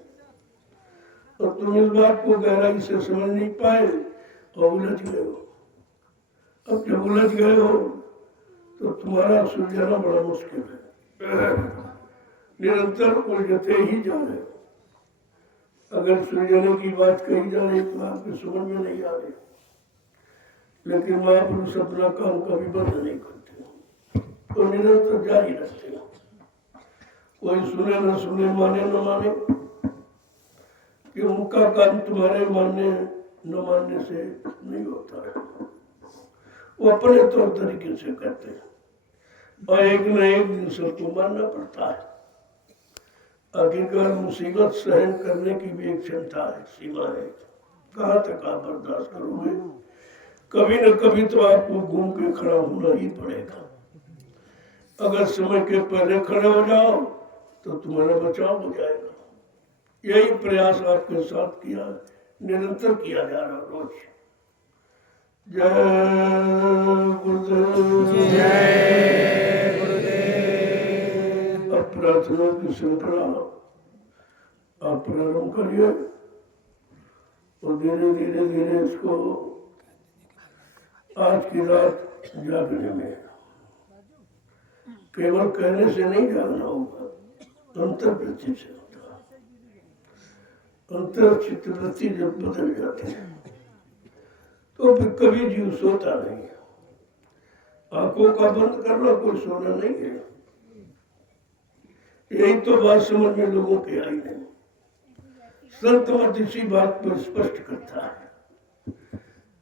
और तुम इस बात को गहराई से समझ नहीं पाए और उलझ गए हो। अब जब उलझ गए हो तो तुम्हारा सुलझाना बड़ा मुश्किल है। निरंतर उलझते ही जा रहे हो। अगर सुलझाने की बात कही जा रही तो आपके समझ में नहीं आ रही। लेकिन महापुरुष अपना काम कभी बंद नहीं करते, तो निरंतर जारी रखते हो। कोई सुने न सुने, माने न माने, कि उनका काम तुम्हारे मानने न मानने से नहीं होता है। वो अपने तौर तरीके से करते हैं, और एक न एक दिन सबको मानना पड़ता है। आखिरकार मुसीबत सहन करने की भी एक क्षमता है, सीमा है। कहाँ तक आप बर्दाश्त करोगे? कभी न कभी तो आपको घूम के खड़ा होना ही पड़ेगा। अगर समय के पहले खड़े हो जाओ तो तुम्हारा बचाव हो जाएगा। यही प्रयास आपके साथ किया, निरंतर किया जा रहा रोज। जय गुरुदेव। जय गुरुदेव। अब प्रार्थना की श्रृंखला आप प्रारंभ करिए और धीरे धीरे धीरे इसको आज की रात जागने में, केवल कहने से नहीं जागना होगा, अंतर्वृत्ति से होता है। अंतर चित्तवृत्ति जब बदल जाती है तो फिर कभी जीव सोता नहीं है। आंखों का बंद करना कोई सोना नहीं है। यही तो बात समझ में लोगों के आई नहीं। संत मत इसी बात पर स्पष्ट करता है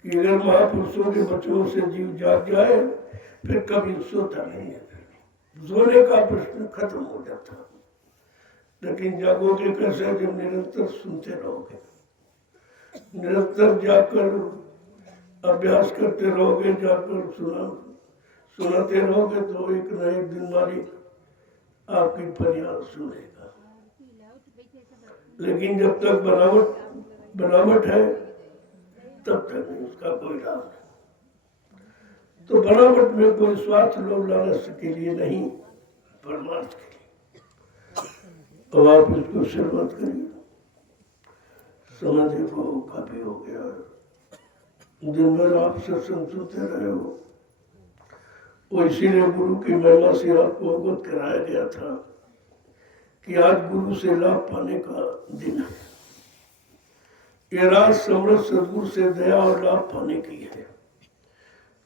कि अगर महापुरुषों के वचनों से जीव जाग जाए फिर कभी सोता नहीं है। सोने का प्रश्न खत्म हो जाता है। लेकिन जागोगे कैसे? जब निरंतर सुनते रहोगे, निरंतर जाकर अभ्यास करते रहोगे, जाकर सुनाते रहोगे तो एक न एक दिन मालिक आपकी फरियाद सुनेगा। लेकिन जब तक बनावट है तब तक नहीं, उसका कोई लाभ नहीं। तो बनावट में कोई स्वार्थ लोभ लालच के लिए नहीं, परमार्थ के लिए। तो आप इसको शुरुआत करिए। समय देखो काफी हो गया है, दिन भर आप सत्संग सुनते रहे हो। वो इसीलिए गुरु की महिमा से आपको अवगत कराया गया था कि आज गुरु से लाभ पाने का दिन है। ये रात समृद्ध सदगुरु से दया और लाभ पाने की है।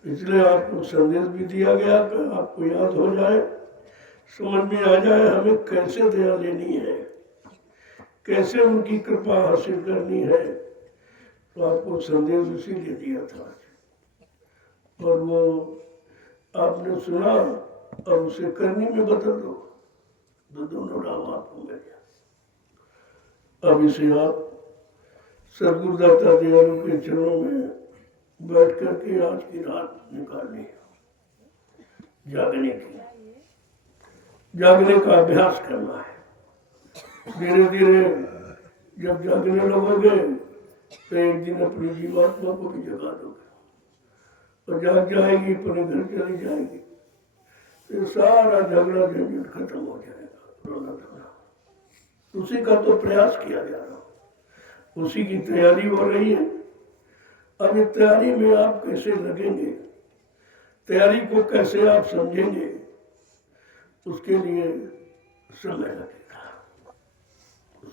इसलिए आपको संदेश भी दिया गया कि आपको याद हो जाए, समझ में आ जाए हमें कैसे दया लेनी है, कैसे उनकी कृपा हासिल करनी है। तो आपको संदेश इसीलिए दिया था और वो आपने सुना और उसे करने में बदल दो तो दोनों लाभ आपको मिल जाए। अब इसे आप सदगुरुदाता दयालु के चरणों में बैठ करके आज की रात निकालनी है, जागने का अभ्यास करना है। धीरे धीरे जब जागने लगोगे तो एक दिन अपनी जीवात्मा को भी जगा दोगे और जाग जाएगी, अपने घर चली जाएगी, तो सारा झगड़ा झंझट खत्म हो जाएगा, रोना धोना। उसी का तो प्रयास किया जा रहा, उसी की तैयारी हो रही है। अब इस तैयारी में आप कैसे लगेंगे, तैयारी को कैसे आप समझेंगे, उसके लिए समय लगेगा।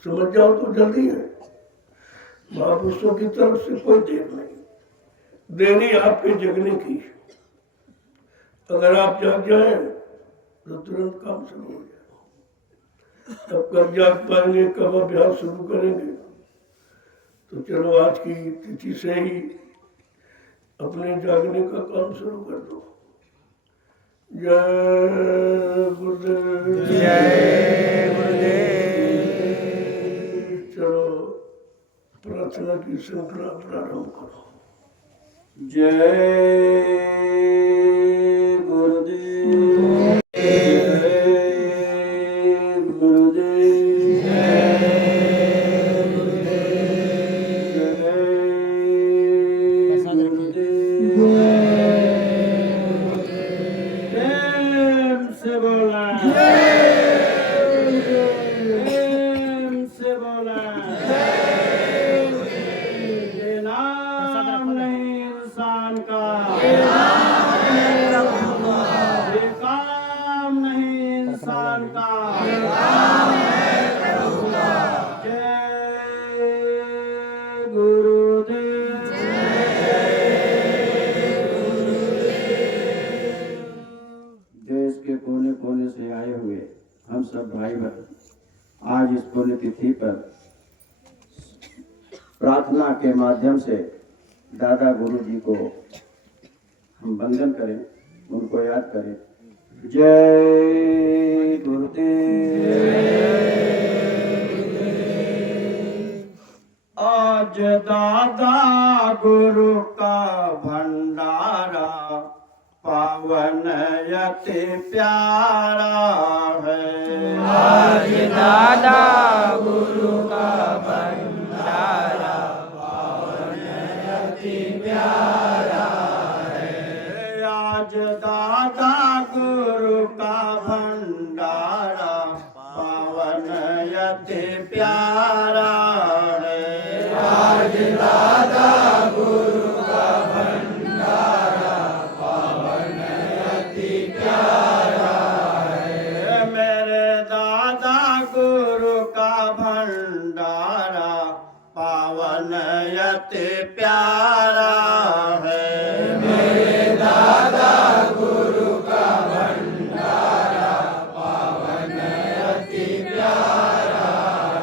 समझ जाओ तो जल्दी है। महापुरुषों की तरफ से कोई देर नहीं, देरी आपके जगने की। अगर आप जाग जाए तो तुरंत काम शुरू हो जाएगा। अब कब जाग पाएंगे, कब अभ्यास शुरू करेंगे? तो चलो आज की तिथि से ही अपने जागने का काम शुरू कर दो। जय गुरुदेव। जय गुरुदेव। चलो प्रार्थना की श्रृंखला प्रारंभ करो। जय गुरुदेव। जय गुरुदेव। जय गुरुदेव। प्रेम से बोला, प्रेम से बोला। ये नाम नहीं इंसान का, ये काम नहीं इंसान का, जय गुरुदेव। देश के कोने कोने से आए हुए हम सब भाई बहन आज इस पुण्य तिथि पर प्रार्थना के माध्यम से दादा गुरु जी को हम वंदन करें, उनको याद करें। जय गुरुदेव। आज दादा गुरु का भंडारा पावन अति प्यारा है। आज दादा गुरु का भंडारा पावन अति प्यारा है। आज दादा गुरु का भंडारा पावन अति प्यारा है। आज दादा गुरु का भंडारा पावन अति प्यारा है। मेरे दादा गुरु का भंडारा पावन अति प्यारा है। मेरे दादा गुरु का भंडारा पावन अति प्यारा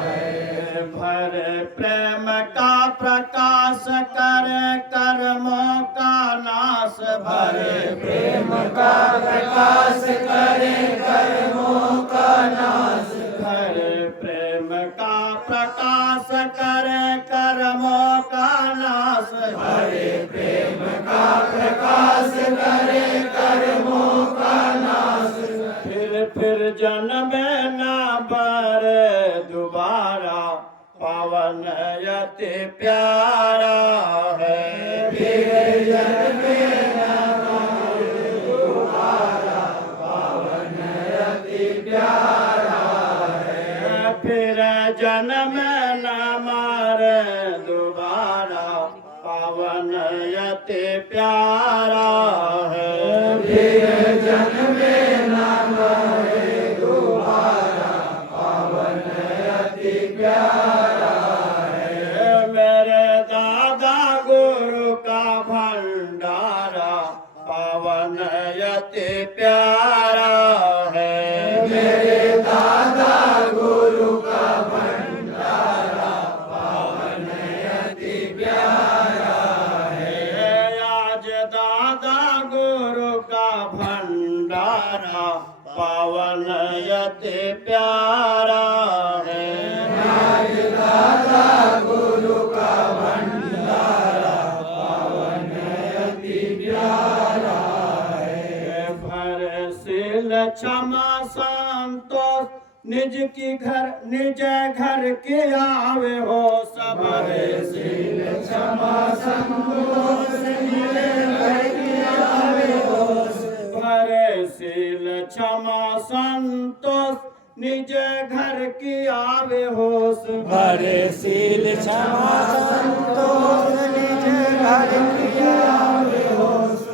है। भरे प्रेम का प्रकाश करे कर्मों का नाश। भरे प्रेम का प्रकाश करे कर्मों का नाश। भरे प्रेम का प्रकाश करे कर्मों का नाश। भरे प्रेम का प्रकाश करे कर्मों का नाश। फिर जन्म न बरे दोबारा पावन अति प्यारा है। फिर जन्म न बरे दोबारा पावन अति प्यारा है। फिर जन्म न मारे दोबारा पावन अति प्यारा है। फिर जन्म न मारे दोबारा पावन अति प्यारा है। मेरे दादा गुरु का भंडारा पावन अति प्यारा है। मेरे दादा गुरु का भंडारा पावन अति प्यारा है। आज दादा गुरु का भंडारा पावन अति प्यारा है। आज दादा गुरु का भंडारा पावन अति प्यारा है। भर शील क्षमा संतोष निज घर के आवे हो सब। भरे शील क्षमा संतोष निज घर के आवे हो। भरे शील क्षमा संतोष निज घर की आवे होश। भरे शील क्षमा संतोष निज घर की आवे होश।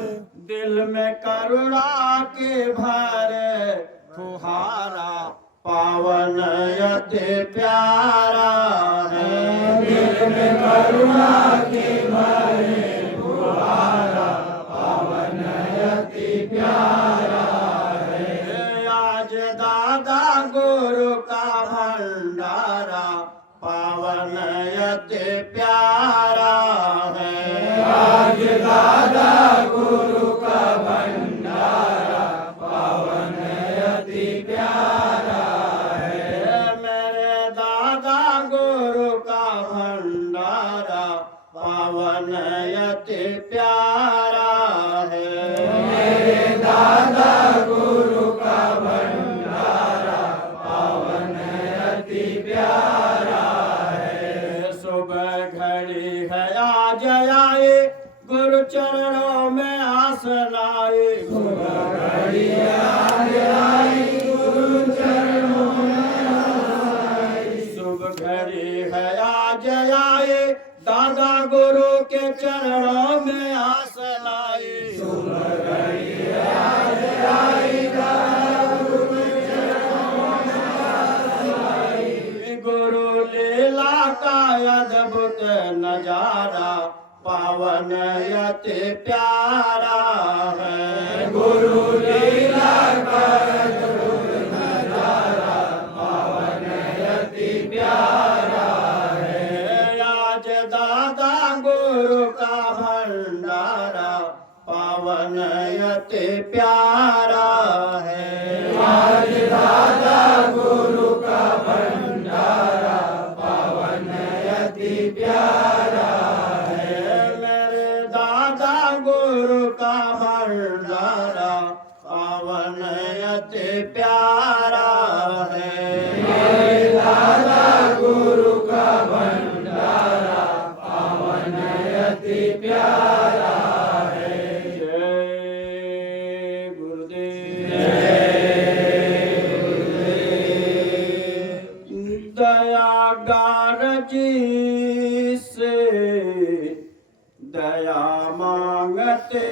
दिल में करुणा के भरे फुहारा पावन अति प्यारा है। दिल में करुणा के भरे फुहारा पावन अति प्यारा है। आज दादा गुरु का भंडारा पावन अति प्यारा है। आज दादा गुरु का भंडारा पावन अति प्यारा है। मेरे दादा गुरु का भंडारा पावन अति प्यारा है। मेरे दादा गुरु का भंडारा पावन अति प्यारा है। सुबह घड़ी है आज आए गुरु चरणों में आसन आए। सुबह घड़ी आज आई गुरु चरणों में आसन आई। सुबह घड़ी है आज आए दादा गुरु के चरणों में आसन आए। सुबह घड़ी है आज आई दादा गुरु के चरणों में आसन आई। गुरु लीला का अद्भुत नजारा पावन अति प्यारा है। गुरु लीला का अद्भुत नजारा पावन अति प्यारा है। आज दादा गुरु का भंडारा पावन अति प्यारा है। आज दादा गुरु का भंडारा पावन अति प्यारा है। मेरे दादा गुरु का भंडारा पावन अति प्यारा है। दयागार जी से दया मांगते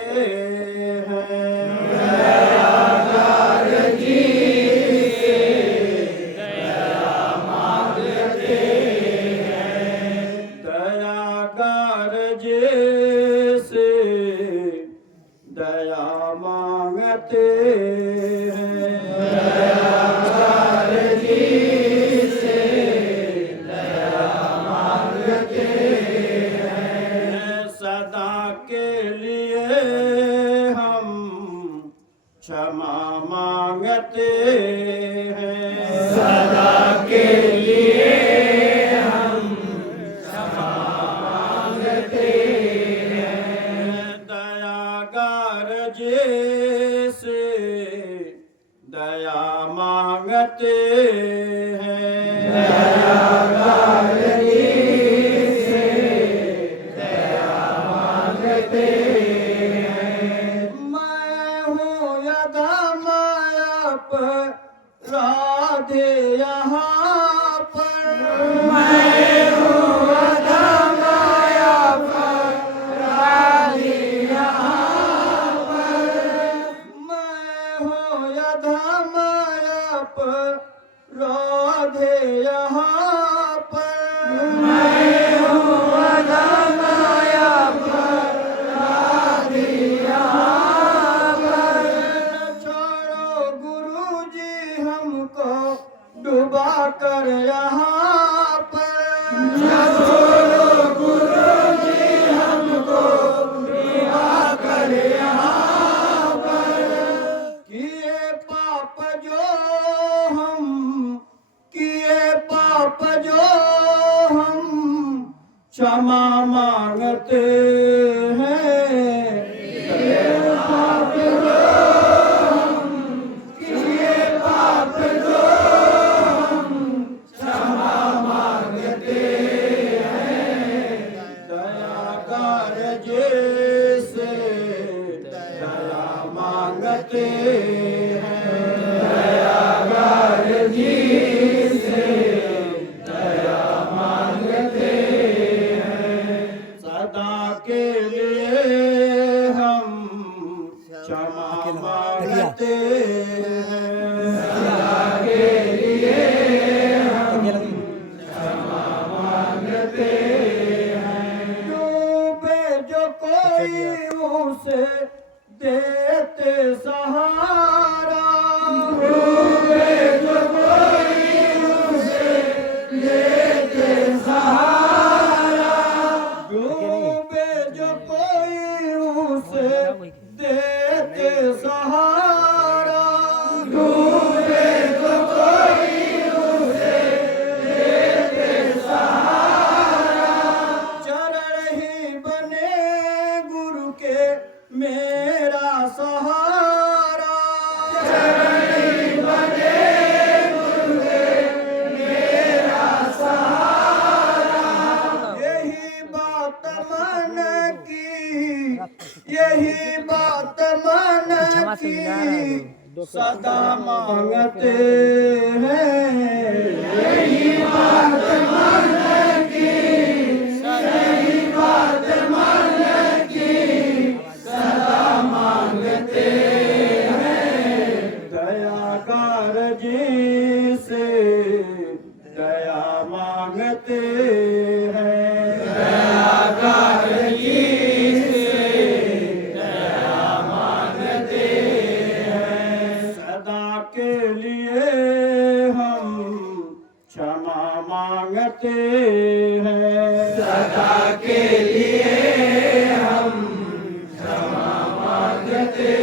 हैं। दयागार जी से दया मांगते हैं। दयागार जी से दया मांगते हैं। दयागार जी से दया मांगते हैं। सदा के लिए हम क्षमा मांगते हैं। सदा के लिए हम क्षमा मांगते हैं। दयागार जी से दया मांगते हैं। दयागार जी से दया मांगते हैं। मैं हूँ यदा माया पर राधे यहाँ पर। मैं हूँ यदा माया पर राधे यहाँ पर। मैं हूँ यदा माया पर राधे यहाँ पर। मैं हूँ यदा माया पर राधे यहाँ पर। छोड़ो गुरुजी हमको डुबा कर यहाँ पर। छोड़ो गुरुजी हमको डुबा कर यहाँ पर। किए पाप जो हम किए पाप जो हम क्षमा मांगते हैं। किए पाप जो हम किए पाप जो हम क्षमा मांगते हैं। दयागार जी से दया मांगते हैं। दयागार जी से दया मांगते हैं। सदा के लिए हम क्षमा मांगते हैं। सदा के लिए हम क्षमा मांगते हैं। डूबे जो कोई उसे देते सहारा। डूबे जो कोई उसे देते सहारा। डूबे जो कोई उसे देते सहारा। डूबे जो कोई उसे देते सहारा। चरण ही बने गुरु के मेरा सहारा। चरण ही बने गुरु के मेरा सहारा। यही बात मन की यही बात मन की सदा मांगते हैं। यही बात मन की यही बात मन की सदा मांगते हैं। दयागार जी से दया मांगते हैं। दयागार जी से दया मांगते हैं। सदा के लिए हम क्षमा मांगते हैं। सदा के लिए हम क्षमा मांगते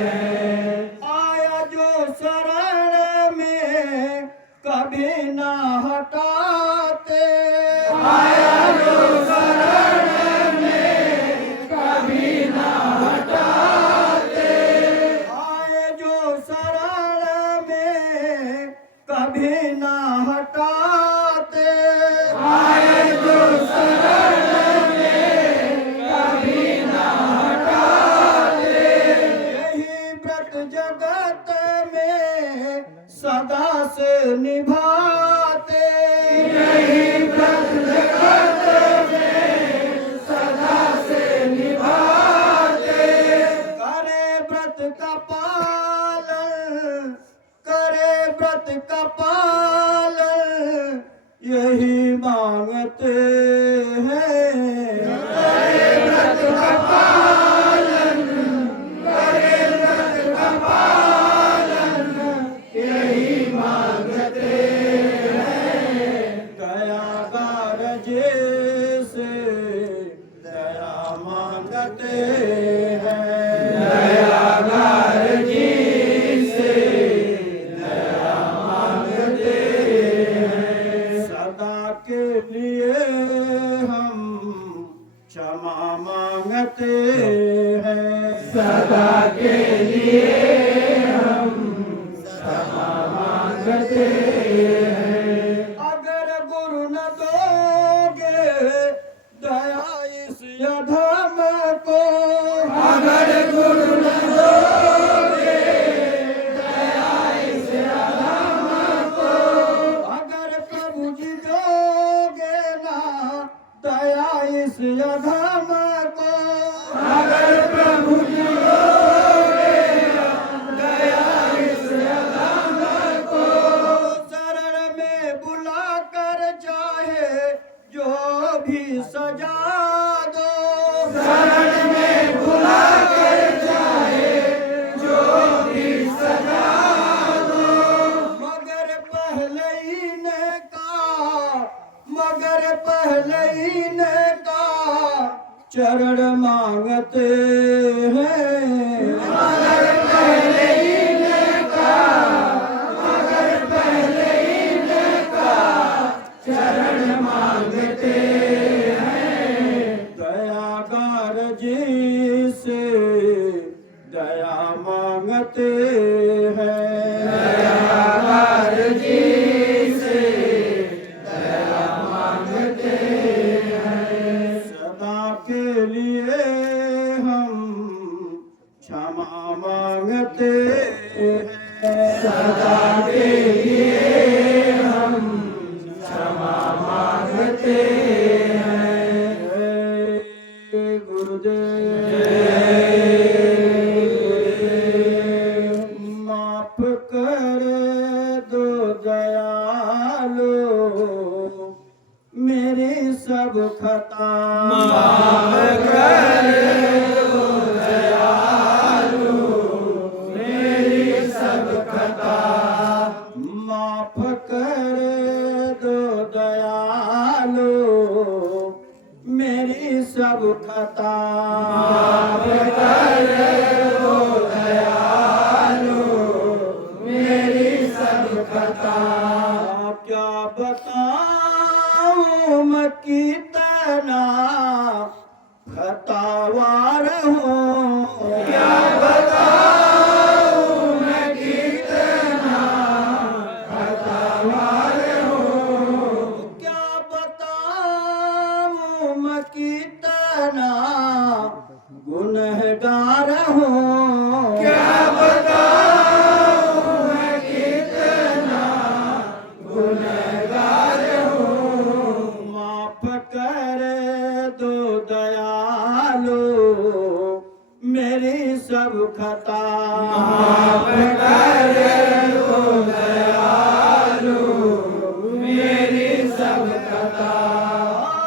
हैं। आया जो शरण में कभी ना हटाते। आया जो शरण में कभी ना हटाते। आए जो शरण में कभी ना हटाते। आए जो शरण में कभी ना हटाते। मांगते हैं। दयागार जैसे दया मांगते हैं। दयागार जी से दया मांगते हैं। सदा के लिए हम क्षमा मांगते हैं। सदा के लिए हम क्षमा मांगते हैं। अगर गुरु न दोगे दया इस अधम को, अगर गुरु न दोगे दया इस अधम को, अगर प्रभु जी दोगे ना दया इस अधम को, अगर प्रभु जी दोगे दया इस अधम को, शरण में बुला कर चाहे जो भी सजा दो। शरण में बुला कर चाहे जो भी सजा दो। मगर पहले ही ने कहा, मगर पहले ही ने कहा चरण मांगते हैं। मगर पहले ही ने कहा, मगर पहले ही ने कहा चरण मांगते हैं। दयागार जी से दया मांगते हैं। दयागार जी से दया मांगते हैं। सदा के लिए हम क्षमा मांगते हैं। सदा के लिए हम क्षमा मांगते हैं। जय गुरुदेव। माफ कर दो दयालो मेरी सब खता। माफ कर दो दयालो मेरी सब खता। माफ कर दो दयालो मेरी सब खता। माफ कर दो दयालो मेरी सब खता। क्या बताऊं मैं कितना खतावार हूँ। क्या बताऊं मैं कितना खतावार हूँ। क्या बताऊं मैं कितना गुनहगार हूँ। क्या बताऊं मैं कितना गुनहगार हूँ। माफ कर दो दयालो मेरी सब खता। माफ कर दो दयालो मेरी सब खता।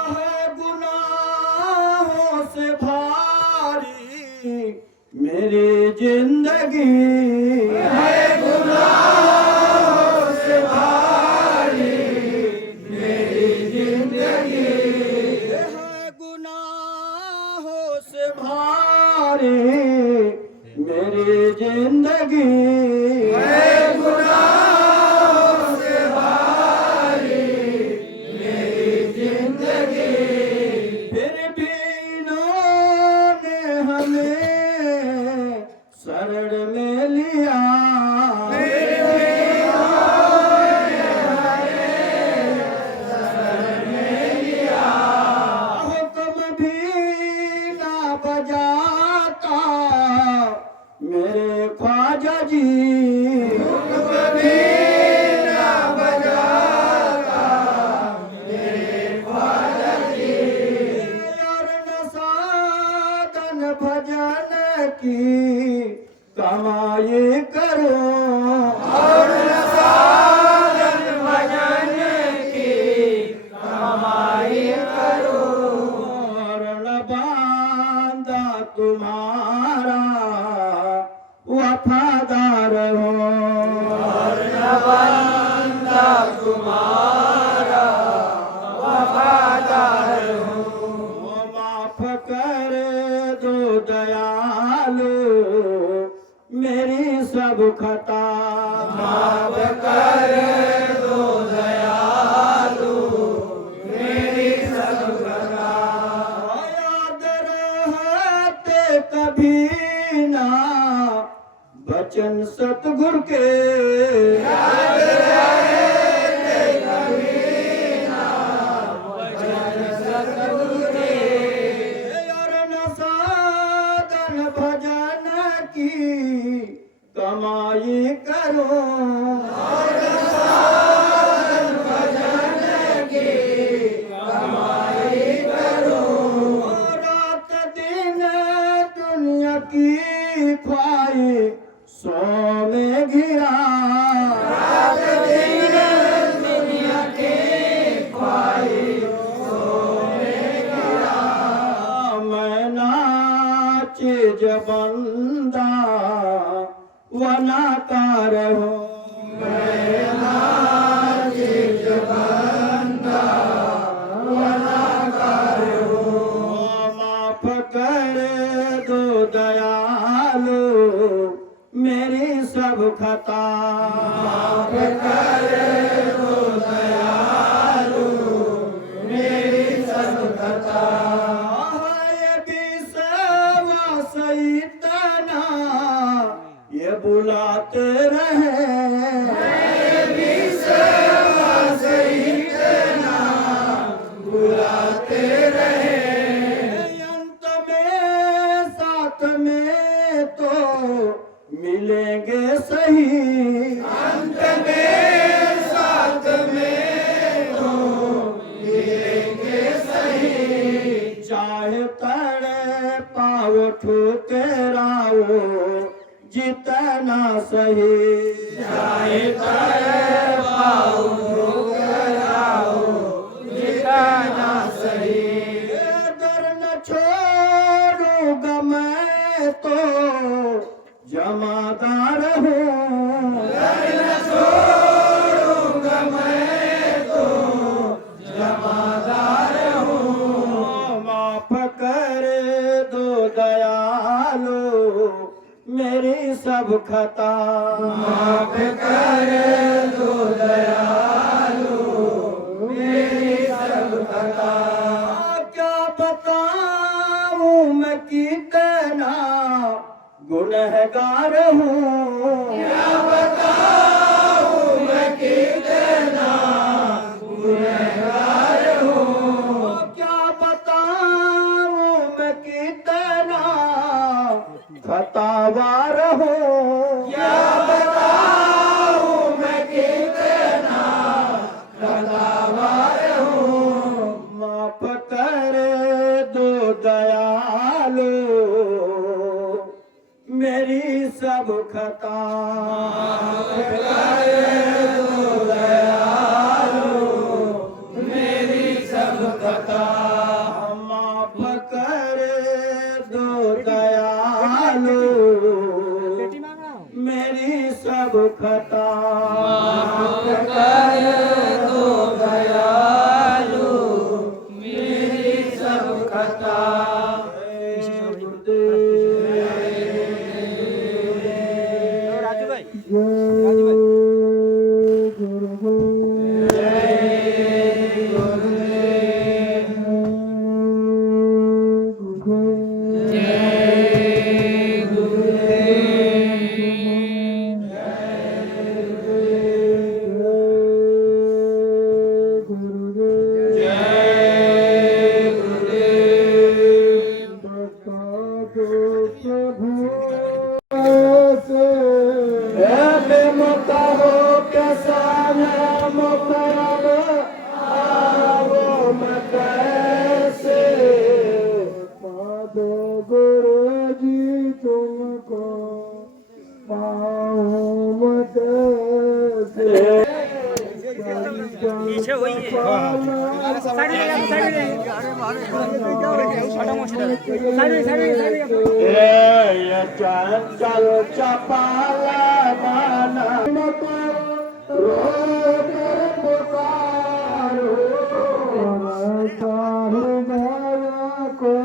है गुनाहों से भारी मेरी जिंदगी। है गुनाहों से भारी मेरी जिंदगी। है गुनाहों से भारी मेरी जिंदगी। है गुनाहों से भारी मेरी जिंदगी। फिर भी इन्होंने हमें शरण में लिया। फिर भी इन्होंने हमें शरण में लिया। हुक्म भी ना बजाता मेरे ख्वाजा जी। हुक्म भी ना बजाता मेरे ख्वाजा जी। और न साधन भजन की कमाई करो। और न साधन भजन की सब खता माफ कर दो दयालु मेरी सब खता। याद रहते कभी ना बचन सतगुरु के, याद रहते कभी ना वचन सतगुरु के। और न साधन भजन की कमाई करो, और साधन भजन की कमाई करो। रात दिन दुनिया की ख्वाहिश सो में घिरा, रात दिन दुनिया की ख्वाहिशों में गिरा। मैं नाच बंदा वनाकार हूँ, मैं नाचिज बंदा वनाकार हूँ। माफ कर दो दयालु मेरी सब खता, माफ कर दो दयालु मेरी सब खता। ये विश्वास इतना ये बुलाते रहे, विश्वास इतना बुलाते रहे। अंत में साथ में तो मिलेंगे सही, अंत में साथ में तो मिलेंगे सही। चाहे तड़े पाव ठुकराओ जितना सही, चाहे तड़े पाओ ठुकराओ जितना सही। दर न छोड़ूंगा मैं तो जमादार हूँ, घर न छोड़ूंगा मैं तो जमादार हूँ। माफ कर दो दयालु मेरी सब खता, माफ कर दो दयालु मेरी सब खता। क्या बताऊं मैं कितना गुनहगार हूँ, क्या बताऊं मैं कितना गुनहगार हूँ। क्या बताऊं मैं कितना खतावार हूँ, क्या बताऊं मैं कितना खतावार हूँ। माफ कर दो दयालु मेरी सब खता, मेरी सब खता। माफ कर दो दयालु मेरी सब खता, कर दो दयालु मेरी सब खता। राजू भाई, राजू भाई। पीछे वही है। साइड में साइड में चंचल चपाला माना रो कर पुकारो माया को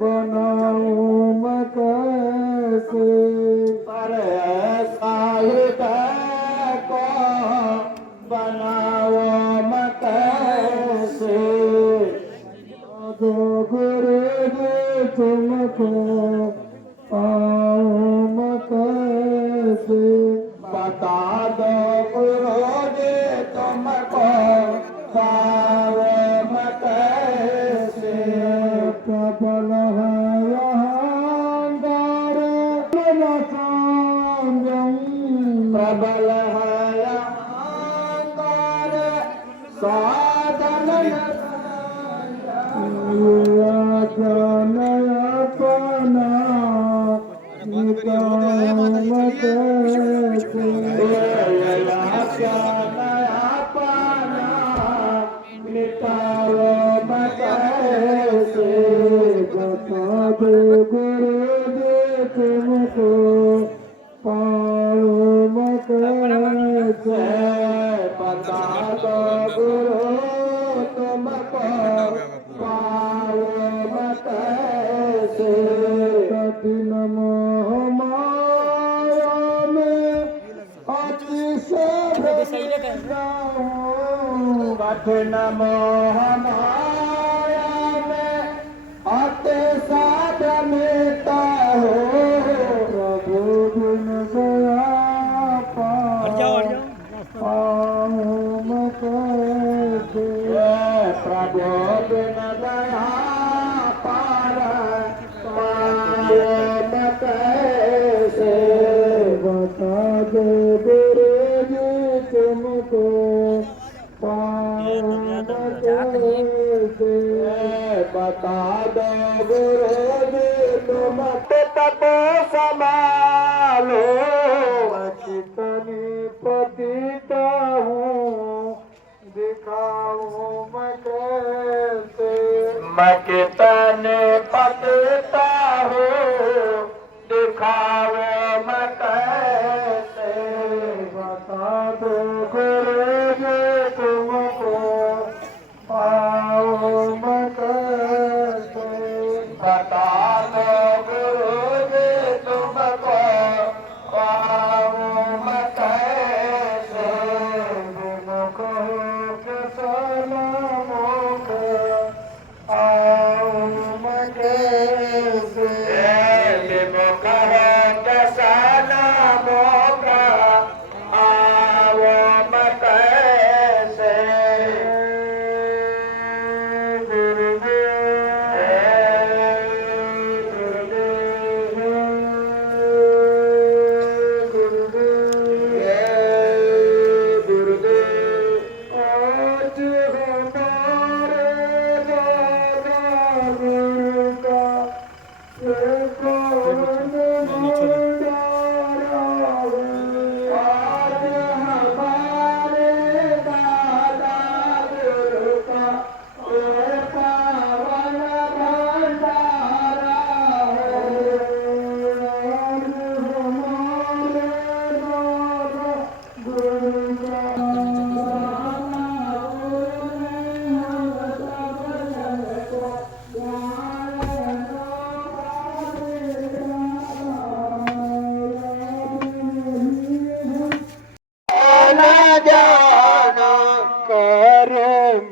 बनाऊं मैं कैसे। कठिन मोह माया में आते साध मिलता हो प्रभु बिन गया प्रभु बिन गया पार कैसे बता दो गुरु जी तुमको बता दो गुरु जी तुम तपो संभालो कितनी पतिता हूँ दिखाऊं मैं कैसे मैं कितने पतिता हूँ दिखाओ मैं कैसे बता दो गुरु जी तुमको पाओ मैं कैसे बता दो गुरु जी तुमको पाओ मैं कैसे विमुख के सलामों आओ मैं कैसे विमुख के सलामों आओ मैं कैसे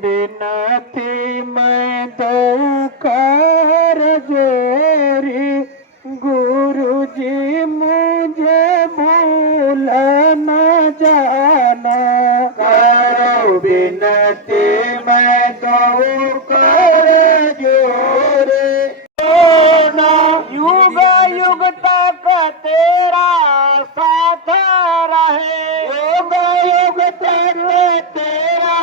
बिनती मैं दो कर जोरी गुरु जी मुझे भूल न जाना करो बिनती मैं दो कर जोरी युग युग तक तेरा साथ रहे युग युग तक तेरा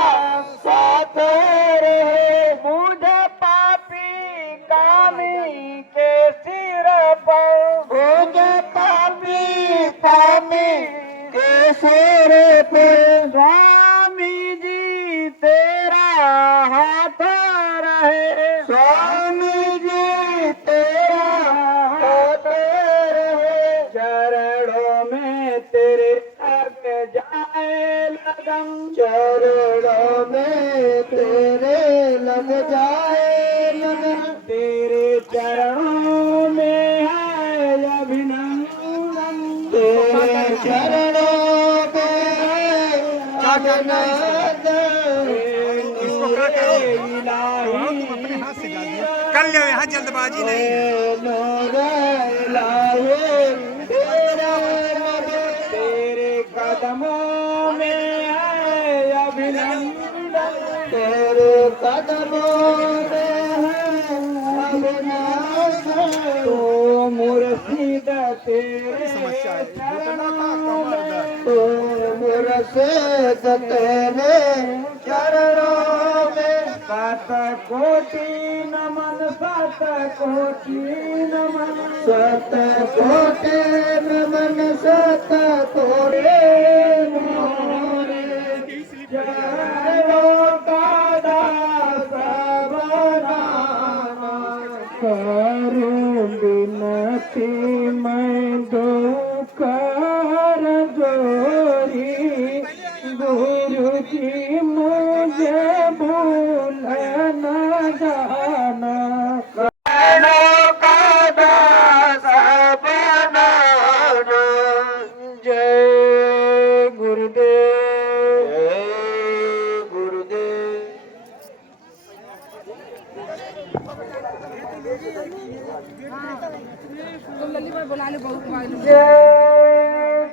साथ रहे मुझे पापी कामी के सिर पर मुझे पापी कामी के सिर पर स्वामी जी तेरा हाथ रहे स्वामी जी तेरा हाथ रहे चरणों में तेरे लग जाए लगन चरणों में तेरे लग जाए लगन तेरे चरणों में है अभिनंदन तेरे चरणों में है अभिनंदन कर लो यहाँ जल्दबाजी नहीं तेरे कदमों में है अभिनंदन तेरे कदमों में है अभिनंदन तो मुर्शिद तेरे तो मुर्शिद तेरे चरणों में कोटि नमन, 7 कोटि नमन, 7 कोटि नमन, 7 कोटि मोरे जय लोकदास बनाना। करूं बिनती मैं दो कर जोरी, गुरु जी मुझे भूल न जाना। लोकदास बनाना। जय गुरुदेव, जय गुरुदेव। जय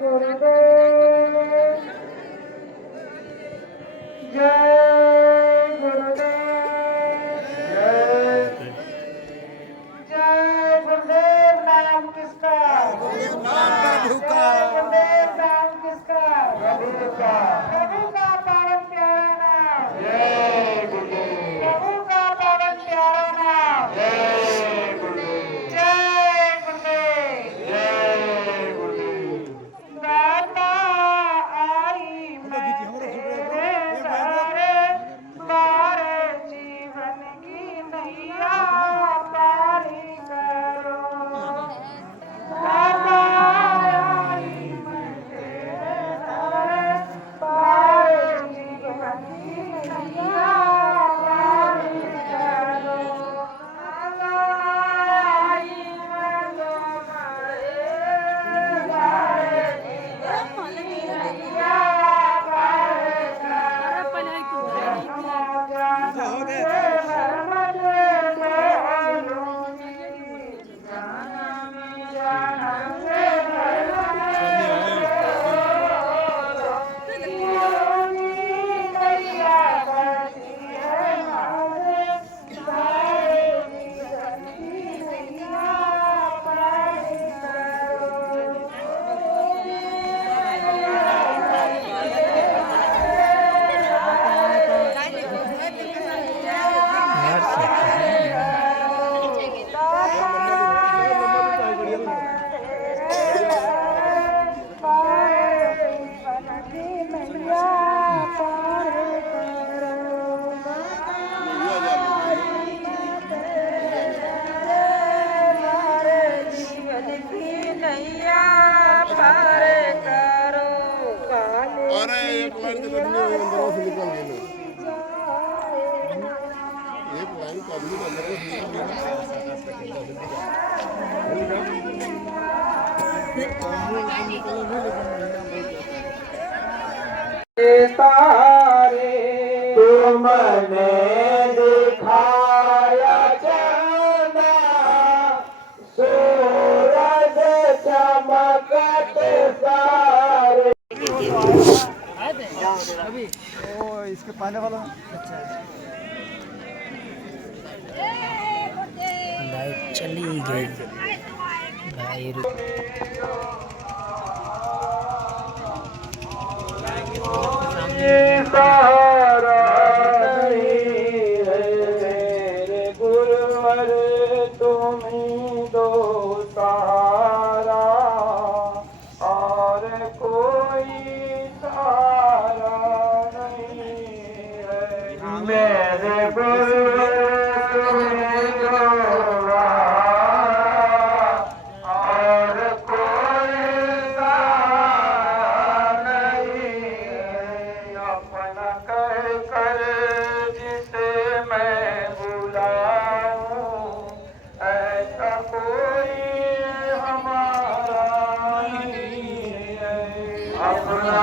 गुरुदेव, जय गुरुदेव, जय गुरुदेव। नाम किसका? प्रभु का। गुरुदेव नाम किसका? प्रभु का। प्रभु का पावन प्यारा नाम। जय गुरुदेव। प्रभु का पावन प्यारा नाम। जय गुरुदेव, जय गुरुदेव, जय गुरुदेव। दाता आई मैं तेरे द्वारे, द्वारे जीवन की नैया पारी करो। दाता आई मैं तेरे द्वारे, द्वारे जीवन की नैया पारी करो। दाता आई मैं तुम्हारे द्वारे, जीवन की नैया पारी तारे तुमने दिखाया चंदा, सूरज चमकते सारे। इसके पाने वाला लाइट चली गई भाई। सहारा नहीं है मेरे गुरुवर, तुम ही दो सहारा, और कोई सहारा नहीं है मेरे गुरुवर, तुम ही दो सहारा, और कोई सहारा नहीं है। अपना कह कर जिसे मैं बुलाऊं, ऐसा कोई हमारा नहीं है। अपना